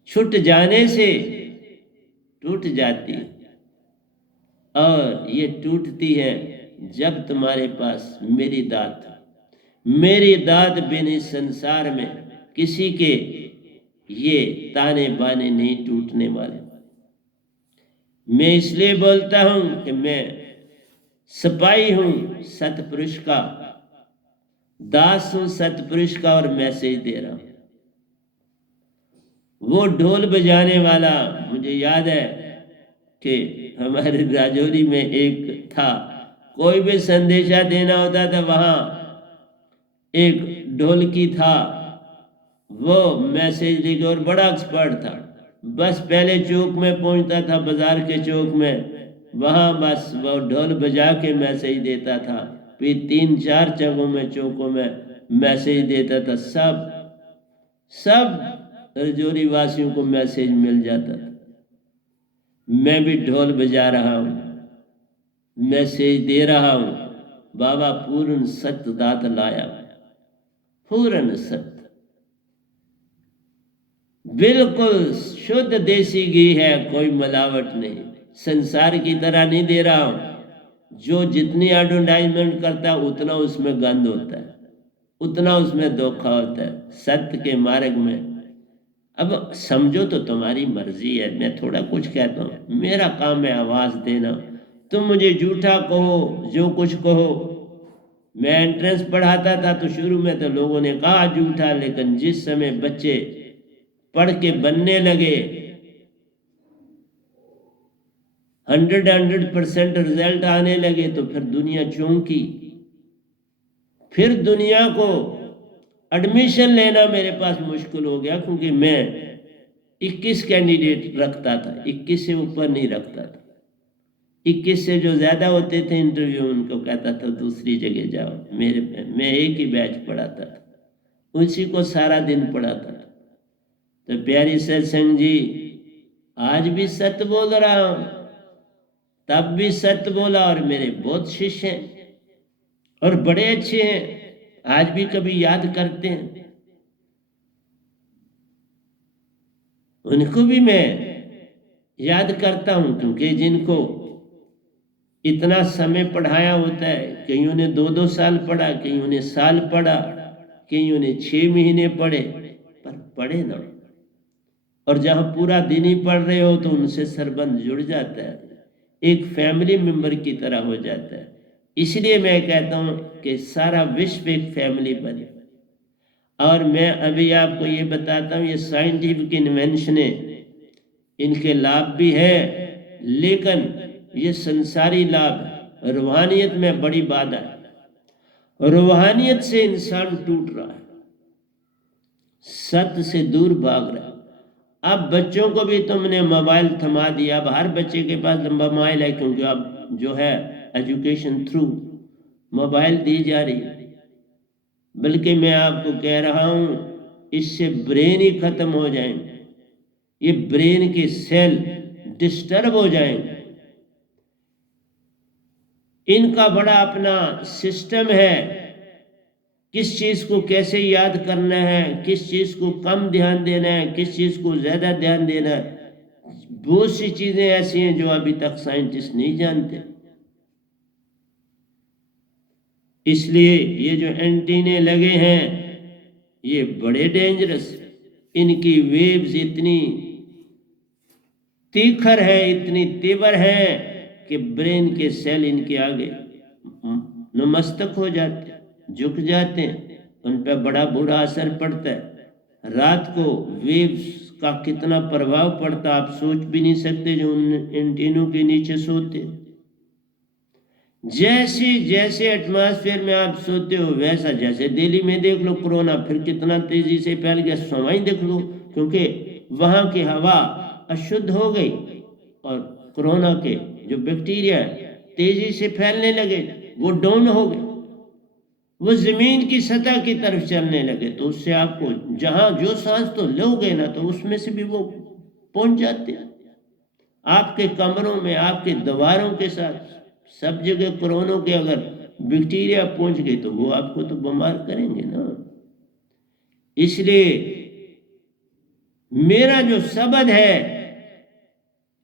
छूट जाने से टूट जाती है, और ये टूटती है जब तुम्हारे पास मेरी दात, मेरी दात बिन इस संसार में किसी के ये ताने बाने नहीं टूटने वाले। मैं इसलिए बोलता हूं कि मैं सिपाही हूं सतपुरुष का, दास हूं सतपुरुष का, और मैसेज दे रहा हूं। वो ढोल बजाने वाला, मुझे याद है कि हमारे राजौरी में एक था, कोई भी संदेशा देना होता था, वहां एक ढोलकी था, वो मैसेज लेके, और बड़ा एक्सपर्ट था। बस पहले चौक में पहुंचता था, बाजार के चौक में, वहां बस वो ढोल बजा के मैसेज देता था। फिर 3-4 जगहों में, चौकों में मैसेज देता था। सब रजौरी वासियों को मैसेज मिल जाता था। मैं भी ढोल बजा रहा हूं, मैसेज दे रहा हूं, बाबा पूर्ण सत्य दात लाया, पूर्ण सत्य, बिल्कुल शुद्ध देसी घी है, कोई मिलावट नहीं। संसार की तरह नहीं दे रहा हूं। जो जितनी एडवर्टाइजमेंट करता है उतना उसमें गंद होता है, उतना उसमें धोखा होता है। सत्य के मार्ग में अब समझो तो तुम्हारी मर्जी है, मैं थोड़ा कुछ कहता हूं। मेरा काम है आवाज देना। तुम मुझे झूठा कहो, जो कुछ कहो। मैं एंट्रेंस पढ़ाता था तो शुरू में तो लोगों ने कहा झूठा, लेकिन जिस समय बच्चे पढ़ के बनने लगे, 100% रिजल्ट आने लगे, तो फिर दुनिया चौंकी। फिर दुनिया को एडमिशन लेना मेरे पास मुश्किल हो गया, क्योंकि मैं 21 कैंडिडेट रखता था, 21 से ऊपर नहीं रखता था। 21 से जो ज्यादा होते थे इंटरव्यू, उनको कहता था दूसरी जगह जाओ। मैं एक ही बैच पढ़ाता था, उसी को सारा दिन पढ़ाता था। तो प्यारी सत्संग जी, आज भी सत्य बोल रहा हूं, तब भी सत्य बोला, और मेरे बहुत शिष्य हैं और बड़े अच्छे हैं, आज भी कभी याद करते हैं। उनको भी मैं याद करता हूं, क्योंकि जिनको इतना समय पढ़ाया होता है, कईयों ने 2-2 साल पढ़ा, कईयों ने साल पढ़ा, कईयों ने 6 महीने पढ़े, पर पढ़े ना। और जहाँ पूरा दिन ही पढ़ रहे हो तो उनसे संबंध जुड़ जाता है, एक फैमिली मेंबर की तरह हो जाता है। इसलिए मैं कहता हूँ कि सारा विश्व एक फैमिली बने। और मैं अभी आपको ये बताता हूँ, ये साइंटिफिक इन्वेंशन है, इनके लाभ भी है, लेकिन ये संसारी लाभ है, रूहानियत में बड़ी बाधा है। रूहानियत से इंसान टूट रहा है, सत्य से दूर भाग रहा है। अब बच्चों को भी तुमने मोबाइल थमा दिया, अब हर बच्चे के पास मोबाइल है, क्योंकि अब जो है एजुकेशन थ्रू मोबाइल दी जा रही है। बल्कि मैं आपको कह रहा हूं, इससे ब्रेन ही खत्म हो जाएंगे, ये ब्रेन के सेल डिस्टर्ब हो जाएंगे। इनका बड़ा अपना सिस्टम है, किस चीज को कैसे याद करना है, किस चीज को कम ध्यान देना है, किस चीज को ज्यादा ध्यान देना है। बहुत सी चीजें ऐसी हैं जो अभी तक साइंटिस्ट नहीं जानते। इसलिए ये जो एंटीने लगे हैं ये बड़े डेंजरस, इनकी वेव्स इतनी तीखर है, इतनी तीव्र है कि ब्रेन के सेल इनके आगे नमस्तक हो जाते हैं, झुक जाते हैं, उन पर बड़ा बुरा असर पड़ता है। रात को वेव्स का कितना प्रभाव पड़ता आप सोच भी नहीं सकते, जो उन एंटीनों के नीचे सोते। जैसे जैसे एटमॉस्फेयर में आप सोते हो वैसा, जैसे दिल्ली में देख लो कोरोना फिर कितना तेजी से फैल गया, सवाई देख लो, क्योंकि वहां की हवा अशुद्ध हो गई और कोरोना के जो बैक्टीरिया तेजी से फैलने लगे, वो डाउन हो गए, वो जमीन की सतह की तरफ चलने लगे। तो उससे आपको जहां जो सांस तो लोगे ना, तो उसमें से भी वो पहुंच जाते हैं आपके कमरों में, आपके दीवारों के साथ, सब जगह कोरोना के अगर बैक्टीरिया पहुंच गए तो वो आपको तो बीमार करेंगे ना। इसलिए मेरा जो शब्द है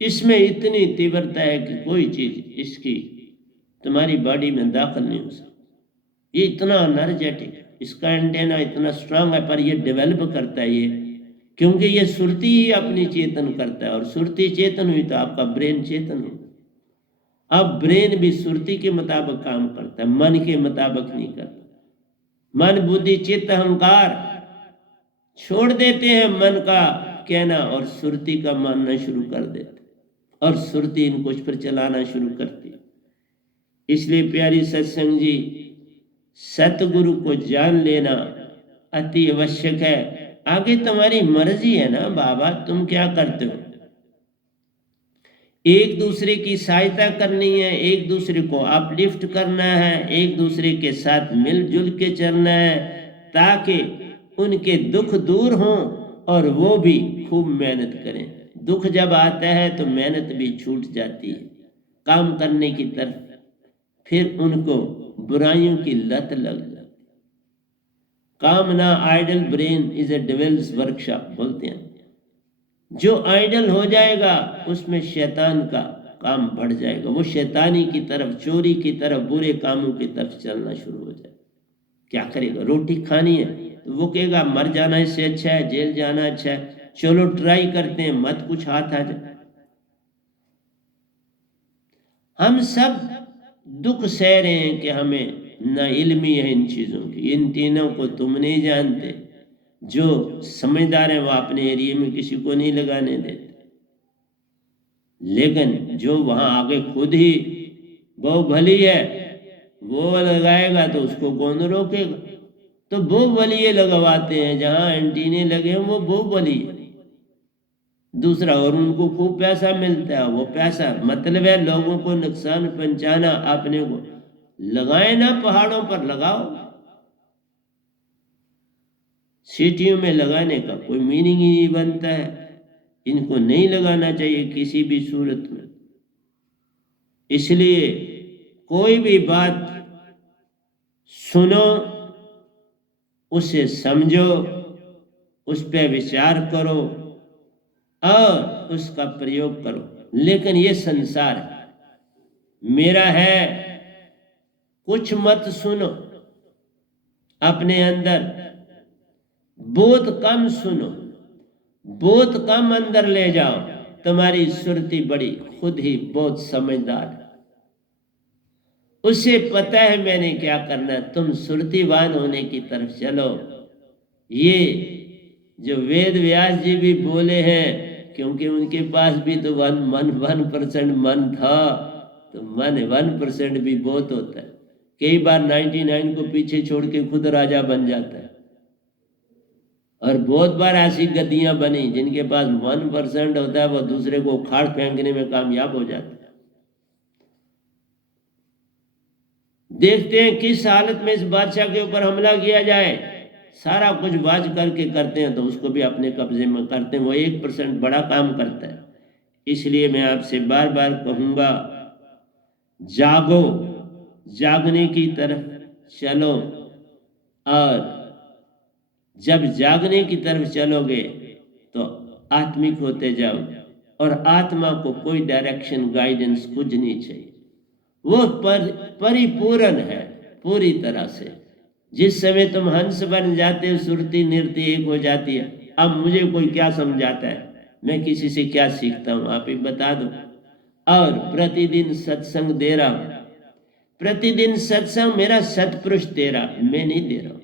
इसमें इतनी तीव्रता है कि कोई चीज इसकी तुम्हारी बॉडी में दाखिल नहीं हो सकती। ये इतना एनर्जेटिक, इसका एंटेना इतना स्ट्रांग है, पर ये डेवलप करता है ये, क्योंकि ये सुरती ही अपनी चेतन करता है, और सुरती चेतन हुई तो आपका ब्रेन चेतन हो। अब ब्रेन भी सुरती के मुताबिक काम करता है, मन के मुताबिक नहीं करता। मन बुद्धि चित्त अहंकार छोड़ देते हैं मन का कहना और सुरती का मानना शुरू कर देते, और सुरती इनको फिर चलाना शुरू करती। इसलिए प्यारी सत्संग जी, सतगुरु को जान लेना अति आवश्यक है। आगे तुम्हारी मर्जी है ना बाबा, तुम क्या करते हो। एक दूसरे की सहायता करनी है, एक दूसरे को अपलिफ्ट करना है, एक दूसरे के साथ मिलजुल के चलना है, ताकि उनके दुख दूर हों और वो भी खूब मेहनत करें। दुख जब आता है तो मेहनत भी छूट जाती है काम करने की तरफ, फिर उनको बुराइयों की लत लग जाती। कामना idle brain is a devil's workshop बोलते हैं। जो आइडल हो जाएगा उसमें शैतान का काम बढ़ जाएगा, वो शैतानी की तरफ, चोरी की तरफ, बुरे कामों की तरफ चलना शुरू हो जाएगा। क्या करेगा, रोटी खानी है तो वो कहेगा मर जाना इससे अच्छा है, जेल जाना अच्छा है, चलो ट्राई करते हैं, मत कुछ हाथ आ जाए। हम सब दुख सह रहे हैं कि हमें ना इल्मी है इन चीजों की, इन तीनों को तुम नहीं जानते। जो समझदार है वो अपने एरिया में किसी को नहीं लगाने देते, लेकिन जो वहां आगे खुद ही वो भली है वो लगाएगा तो उसको कौन रोकेगा। तो वो बलिए लगवाते हैं, जहां एंटीने लगे हैं वो बली है दूसरा, और उनको खूब पैसा मिलता है। वो पैसा मतलब है लोगों को नुकसान पहुंचाना, अपने को लगाए ना, पहाड़ों पर लगाओ, सिटियों में लगाने का कोई मीनिंग ही नहीं बनता है। इनको नहीं लगाना चाहिए किसी भी सूरत में। इसलिए कोई भी बात सुनो, उसे समझो, उस पर विचार करो और उसका प्रयोग करो। लेकिन ये संसार है, मेरा है कुछ मत सुनो, अपने अंदर बहुत कम सुनो, बहुत कम अंदर ले जाओ। तुम्हारी सुरती बड़ी खुद ही बहुत समझदार है, उसे पता है मैंने क्या करना है। तुम सुरतीवान होने की तरफ चलो। ये जो वेद व्यास जी भी बोले हैं, क्योंकि उनके पास भी तो 1% मन था, तो मन 1% भी बहुत होता है। कई बार 99 को पीछे छोड़ के खुद राजा बन जाता है। और बहुत बार ऐसी गद्दियां बनी जिनके पास 1% होता है, वो दूसरे को उखाड़ फेंकने में कामयाब हो जाता है। देखते हैं किस हालत में इस बादशाह के ऊपर हमला किया जाए। सारा कुछ बाज करके करते हैं तो उसको भी अपने कब्जे में करते हैं। वो 1% बड़ा काम करता है। इसलिए मैं आपसे बार बार कहूंगा, जागो, जागने की तरफ चलो। और जब जागने की तरफ चलोगे तो आत्मिक होते जाओ, और आत्मा को कोई डायरेक्शन गाइडेंस कुछ नहीं चाहिए। वो परिपूर्ण है पूरी तरह से। जिस समय तुम हंस बन जाते हो, सुरती नृत्य एक हो जाती है। अब मुझे कोई क्या समझाता है, मैं किसी से क्या सीखता हूं, आप ही बता दो। और प्रतिदिन सत्संग दे रहा हूं, प्रतिदिन सत्संग मेरा सतपुरुष दे रहा, मैं नहीं दे रहा हूं।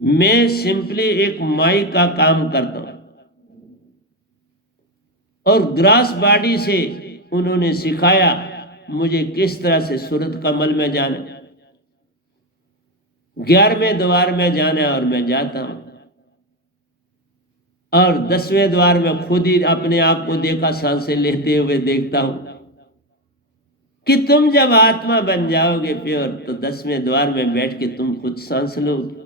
मैं सिंपली एक माई का काम करता हूं। और ग्रास बॉडी से उन्होंने सिखाया मुझे किस तरह से सूरत कमल में जाना, 11वें द्वार में जाना, और मैं जाता हूं। और 10वें द्वार में खुद ही अपने आप को देखा, सांसें लेते हुए देखता हूं कि तुम जब आत्मा बन जाओगे प्योर, तो 10वें द्वार में बैठ के तुम खुद सांस लोगे।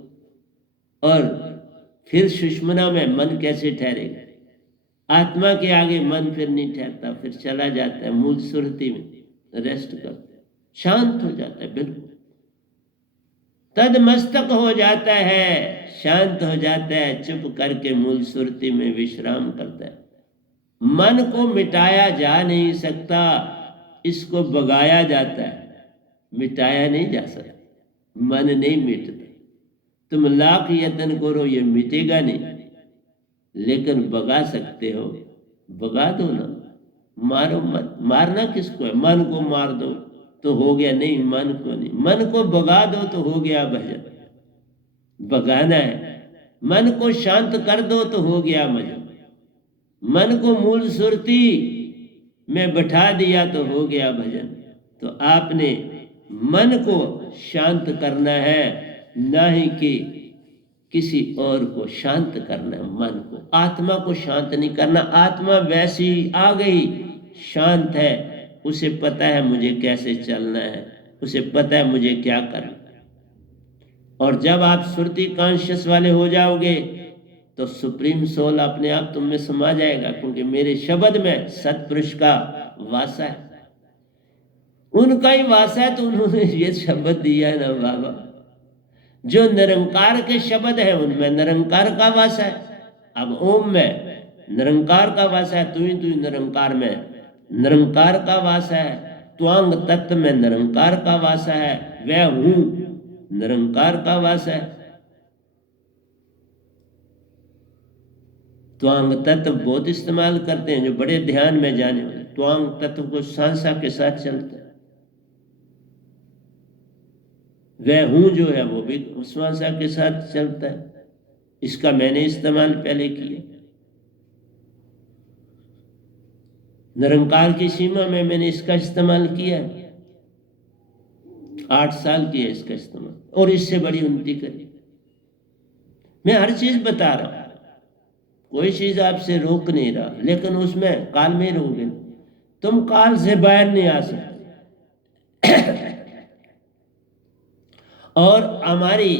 और फिर सुषुम्ना में मन कैसे ठहरेगा? आत्मा के आगे मन फिर नहीं ठहरता, फिर चला जाता है मूल सुरती में, रेस्ट करता है, शांत हो जाता है, बिल्कुल तदमस्तक हो जाता है, शांत हो जाता है, चुप करके मूल सुरती में विश्राम करता है। मन को मिटाया जा नहीं सकता, इसको भगाया जाता है, मिटाया नहीं जा सकता। मन नहीं मिटता, तुम लाख यत्न करो ये मिटेगा नहीं, लेकिन भगा सकते हो, भगा दो ना, मारो मत। मारना किसको है? मन को मार दो तो हो गया, नहीं मन को नहीं, मन को भगा दो तो हो गया भजन। भगाना है, मन को शांत कर दो तो हो गया भजन। मन को मूल सुरती में बैठा दिया तो हो गया भजन। तो आपने मन को शांत करना है, ना ही कि किसी और को शांत करना। मन को, आत्मा को शांत नहीं करना। आत्मा वैसी आ गई, शांत है, उसे पता है मुझे कैसे चलना है, उसे पता है मुझे क्या करना है। और जब आप सुरती कॉन्शियस वाले हो जाओगे तो सुप्रीम सोल अपने आप तुम में समा जाएगा, क्योंकि मेरे शब्द में सतपुरुष का वासा है, उनका ही वासा है। तो उन्होंने ये शब्द दिया है ना बाबा, जो निरंकार के शब्द है उनमें निरंकार का वासा है। अब ओम में निरंकार का वासा है, तू ही निरंकार में निरंकार का वासा है। त्वांग तत्व में निरंकार का वासा है, वह हूं निरंकार का वासा है। त्वांग तत्व बहुत इस्तेमाल करते हैं जो बड़े ध्यान में जाने वाले, त्वांग तत्व को सांसा के साथ चलते हैं। वह हूं जो है वो भी श्वासा के साथ चलता है। इसका मैंने इस्तेमाल पहले किया, निरंकार की सीमा में मैंने इसका इस्तेमाल किया, 8 साल किया इसका इस्तेमाल, और इससे बड़ी उन्नति करी। मैं हर चीज बता रहा हूं, कोई चीज आपसे रोक नहीं रहा, लेकिन उसमें काल में रहोगे, तुम काल से बाहर नहीं आ सकते। और हमारी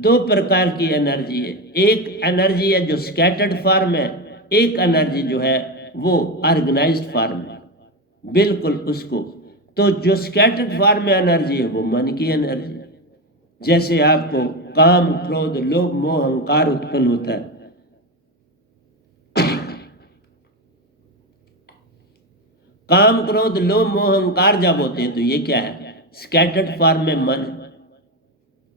2 प्रकार की एनर्जी है। एक एनर्जी है जो स्कैटर्ड फॉर्म है, एक एनर्जी जो है वो ऑर्गेनाइज्ड फॉर्म है, बिल्कुल उसको। तो जो स्कैटर्ड फॉर्म में एनर्जी है वो मन की एनर्जी है। जैसे आपको काम, क्रोध, लोभ, मोह, अहंकार उत्पन्न होता है, काम क्रोध लोभ मोह अहंकार जब होते हैं तो ये क्या है? स्कैटर्ड फॉर्म में मन।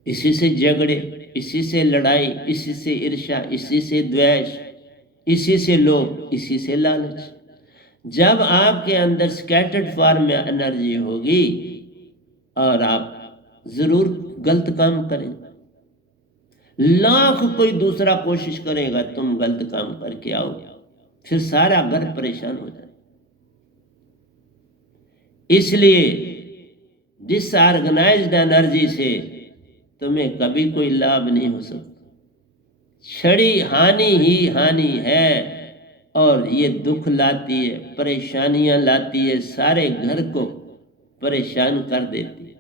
इसी से झगड़े, इसी से लड़ाई, इसी से ईर्ष्या, इसी से द्वेष, इसी से लोभ, इसी से लालच। जब आपके अंदर स्कैटर्ड फॉर्म में एनर्जी होगी और आप जरूर गलत काम करेंगे। लाख कोई दूसरा कोशिश करेगा तुम गलत काम करके आओ, फिर सारा घर परेशान हो जाए। इसलिए डिसऑर्गेनाइज्ड एनर्जी से तुम्हें कभी कोई लाभ नहीं हो सकता। छड़ी हानि ही हानि है और ये दुख लाती है, परेशानियां लाती है, सारे घर को परेशान कर देती है।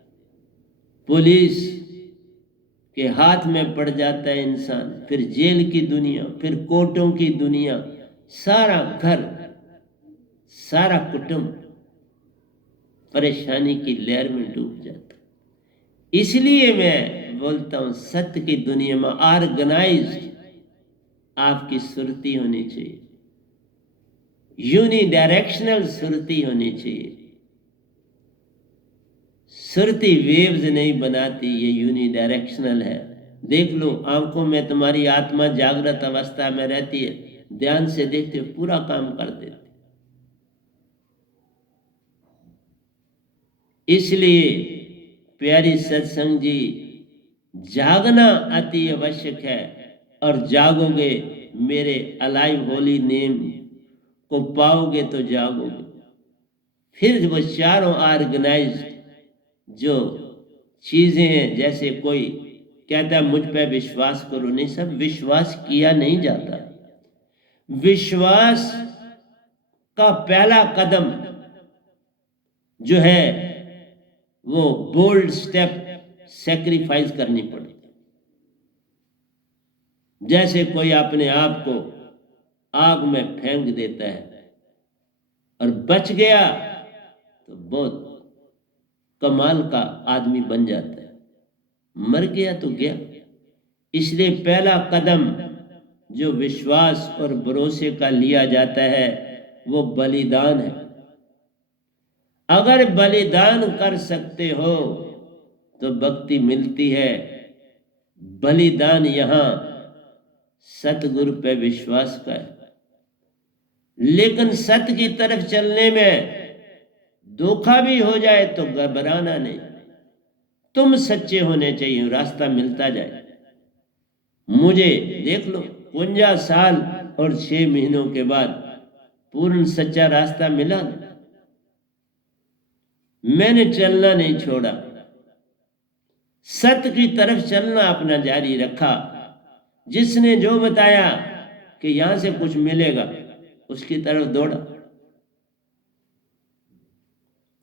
पुलिस के हाथ में पड़ जाता है इंसान, फिर जेल की दुनिया, फिर कोर्टों की दुनिया, सारा घर, सारा कुटुंब परेशानी की लहर में डूब जाता। इसलिए मैं बोलता हूं सत्य की दुनिया में ऑर्गेनाइज्ड आपकी सुरती होनी चाहिए, यूनिडायरेक्शनल सुरती होनी चाहिए। सुरती वेव्स नहीं बनाती, ये यूनिडायरेक्शनल है। देख लो, आंखों में तुम्हारी आत्मा जागृत अवस्था में रहती है, ध्यान से देखते हो पूरा काम कर देती। इसलिए प्यारी सत्संग जी, जागना अति आवश्यक है, और जागोगे मेरे अलाइव होली नेम को पाओगे तो जागोगे। फिर वो चारों ऑर्गेनाइज्ड जो चीजें हैं, जैसे कोई कहता है मुझ पे विश्वास करो, नहीं, सब विश्वास किया नहीं जाता। विश्वास का पहला कदम जो है वो बोल्ड स्टेप सैक्रिफाइस करनी पड़ती। जैसे कोई अपने आप को आग में फेंक देता है और बच गया तो बहुत कमाल का आदमी बन जाता है, मर गया तो गया। इसलिए पहला कदम जो विश्वास और भरोसे का लिया जाता है वो बलिदान है। अगर बलिदान कर सकते हो तो भक्ति मिलती है। बलिदान यहां सतगुरु पे विश्वास का है। लेकिन सत्य की तरफ चलने में धोखा भी हो जाए तो घबराना नहीं, तुम सच्चे होने चाहिए, रास्ता मिलता जाए। मुझे देख लो, 52 साल और 6 महीनों के बाद पूर्ण सच्चा रास्ता मिला। मैंने चलना नहीं छोड़ा, सत्य की तरफ चलना अपना जारी रखा। जिसने जो बताया कि यहां से कुछ मिलेगा उसकी तरफ दौड़ा,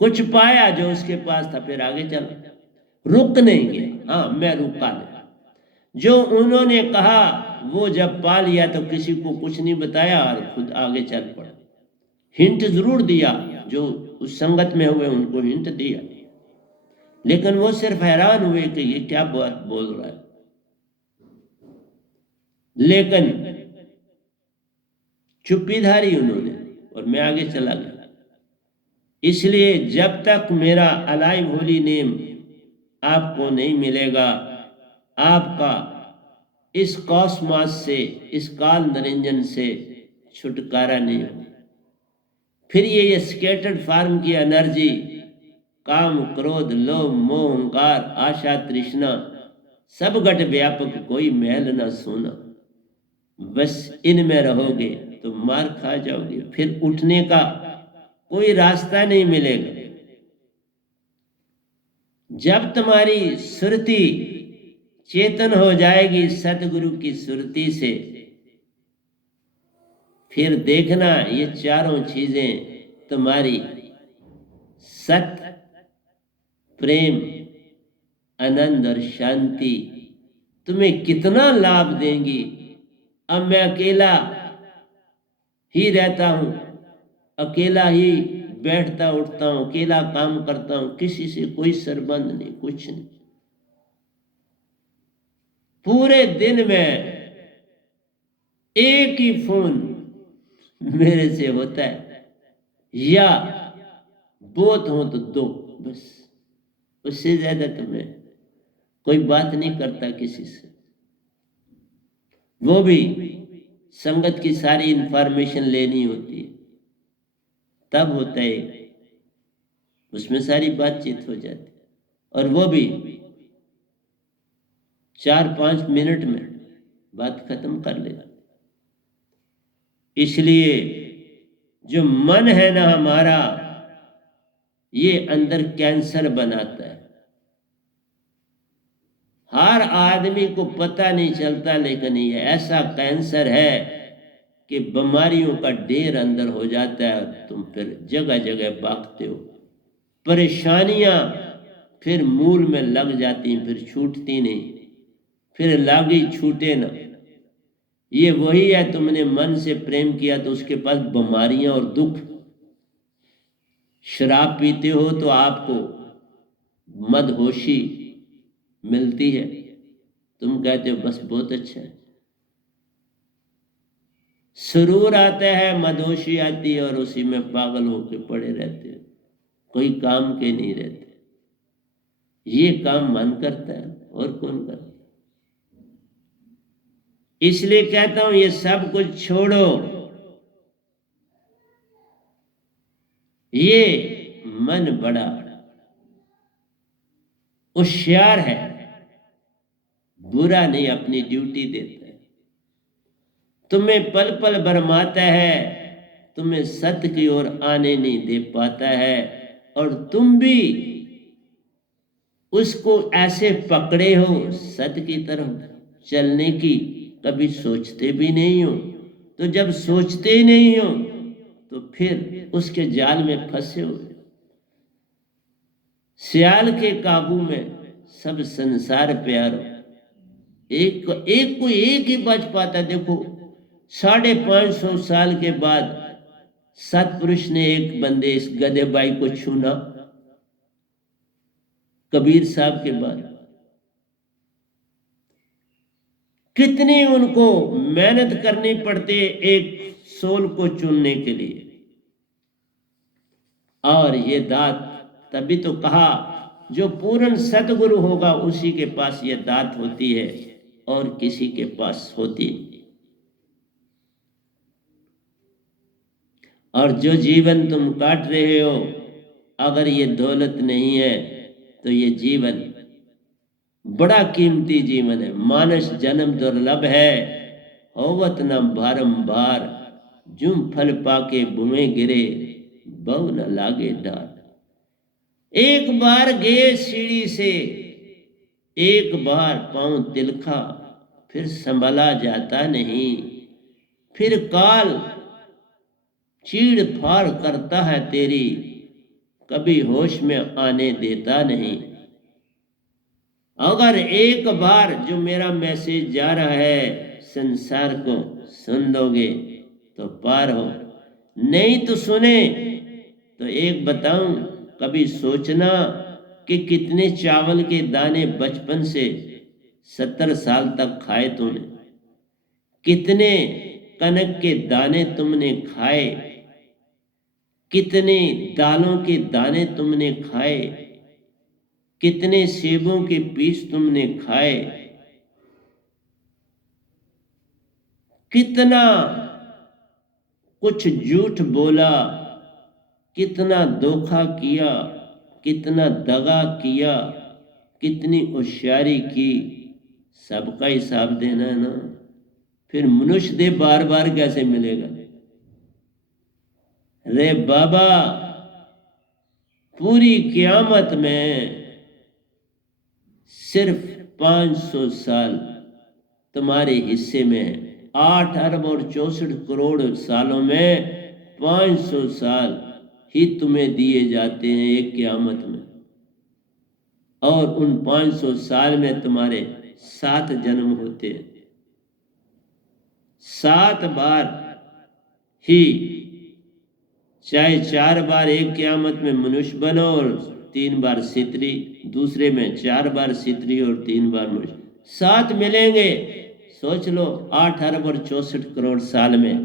कुछ पाया जो उसके पास था, फिर आगे चला, रुक नहीं गया। हाँ, मैं रुका नहीं। जो उन्होंने कहा वो जब पा लिया तो किसी को कुछ नहीं बताया और खुद आगे चल पड़ा। हिंट जरूर दिया, जो उस संगत में हुए उनको हिंट दिया, लेकिन वो सिर्फ हैरान हुए कि ये क्या बात बोल रहा है। लेकिन चुप्पी धारी उन्होंने और मैं आगे चला गया। इसलिए जब तक मेरा अलाइव होली नेम आपको नहीं मिलेगा, आपका इस कॉस्मॉस से, इस काल निरंजन से छुटकारा नहीं हो। फिर ये स्कैटर्ड फॉर्म की एनर्जी, काम क्रोध लोभ मोह अहंकार आशा तृष्णा, सब घट व्यापक कोई महल ना सोना, बस इनमें रहोगे तो मार खा जाओगे, फिर उठने का कोई रास्ता नहीं मिलेगा। जब तुम्हारी सुरती चेतन हो जाएगी सतगुरु की सुरती से, फिर देखना ये चारों चीजें तुम्हारी सत्य, प्रेम, आनंद और शांति तुम्हें कितना लाभ देंगी। अब मैं अकेला ही रहता हूं, अकेला ही बैठता उठता हूं, अकेला काम करता हूं, किसी से कोई सरबंध नहीं, कुछ नहीं। पूरे दिन में एक ही फोन मेरे से होता है, या बहुत हो तो 2, बस, उससे ज्यादा तो मैं कोई बात नहीं करता किसी से। वो भी संगत की सारी इंफॉर्मेशन लेनी होती है, तब होता है, उसमें सारी बातचीत हो जाती है, और वो भी 4-5 मिनट में बात खत्म कर लेता। इसलिए जो मन है ना हमारा, ये अंदर कैंसर बनाता है। हर आदमी को पता नहीं चलता, लेकिन ये ऐसा कैंसर है कि बीमारियों का ढेर अंदर हो जाता है, और तुम फिर जगह जगह भागते हो। परेशानियां फिर मूल में लग जाती, फिर छूटती नहीं, फिर लागी छूटे ना। ये वही है, तुमने मन से प्रेम किया तो उसके पास बीमारियां और दुख। शराब पीते हो तो आपको मदहोशी मिलती है, तुम कहते हो बस बहुत अच्छा है। सुरूर आता है, मदहोशी आती है, और उसी में पागल होके पड़े रहते हो, कोई काम के नहीं रहते। ये काम मन करता है, और कौन करता है? इसलिए कहता हूं ये सब कुछ छोड़ो। ये मन बड़ा होशियार है, बुरा नहीं, अपनी ड्यूटी देता है, तुम्हें पल पल भरमाता है, तुम्हें सत्य की ओर आने नहीं दे पाता है, और तुम भी उसको ऐसे पकड़े हो, सत्य की तरफ चलने की कभी सोचते भी नहीं हो। तो जब सोचते ही नहीं हो तो फिर उसके जाल में फंसे हो। सियाल के काबू में सब संसार प्यारो, एक को एक ही बच पाता। देखो 550 साल के बाद सतपुरुष ने एक बंदे इस गधे बाई को छूना, कबीर साहब के बाद। कितनी उनको मेहनत करनी पड़ती है एक सोल को चुनने के लिए, और ये दात, तभी तो कहा जो पूर्ण सतगुरु होगा उसी के पास ये दात होती है, और किसी के पास होती नहीं। और जो जीवन तुम काट रहे हो, अगर ये दौलत नहीं है तो ये जीवन बड़ा कीमती जीवन है। मानस जन्म दुर्लभ है, होवत न बारंबार, जुम फल पाके भूमे गिरे, बहु न लागे डार। एक बार गए सीढ़ी से, एक बार पांव तिलखा, फिर संभला जाता नहीं। फिर काल चीड़ फाड़ करता है तेरी, कभी होश में आने देता नहीं। अगर एक बार जो मेरा मैसेज जा रहा है संसार को सुन लोगे तो पार हो, नहीं तो सुने तो एक बताऊं, कभी सोचना कि कितने चावल के दाने बचपन से 70 साल तक खाए तुमने, कितने कनक के दाने तुमने खाए, कितने दालों के दाने तुमने खाए, कितने सेबों के पीस तुमने खाए, कितना कुछ झूठ बोला, कितना धोखा किया, कितना दगा किया, कितनी होशियारी की, सबका हिसाब देना है ना। फिर मनुष्य देह बार बार कैसे मिलेगा? रे बाबा, पूरी क़यामत में सिर्फ 500 साल तुम्हारे हिस्से में है। 8 अरब और 64 करोड़ सालों में 500 साल ही तुम्हें दिए जाते हैं एक क़यामत में, और उन 500 साल में तुम्हारे 7 जन्म होते हैं। 7 बार ही, चाहे 4 बार एक क़यामत में मनुष्य बनो और 3 बार सितरी, दूसरे में 4 बार सितरी और 3 बार मनुष्य, 7 मिलेंगे। सोच लो 8 अरब और 64 करोड़ साल में,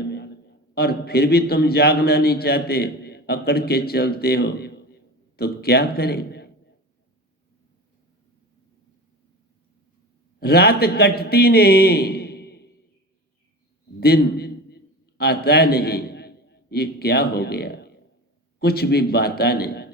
और फिर भी तुम जागना नहीं चाहते, अकड़ के चलते हो। तो क्या करेगा? रात कटती नहीं, दिन आता नहीं, ये क्या हो गया? कुछ भी बाता नहीं।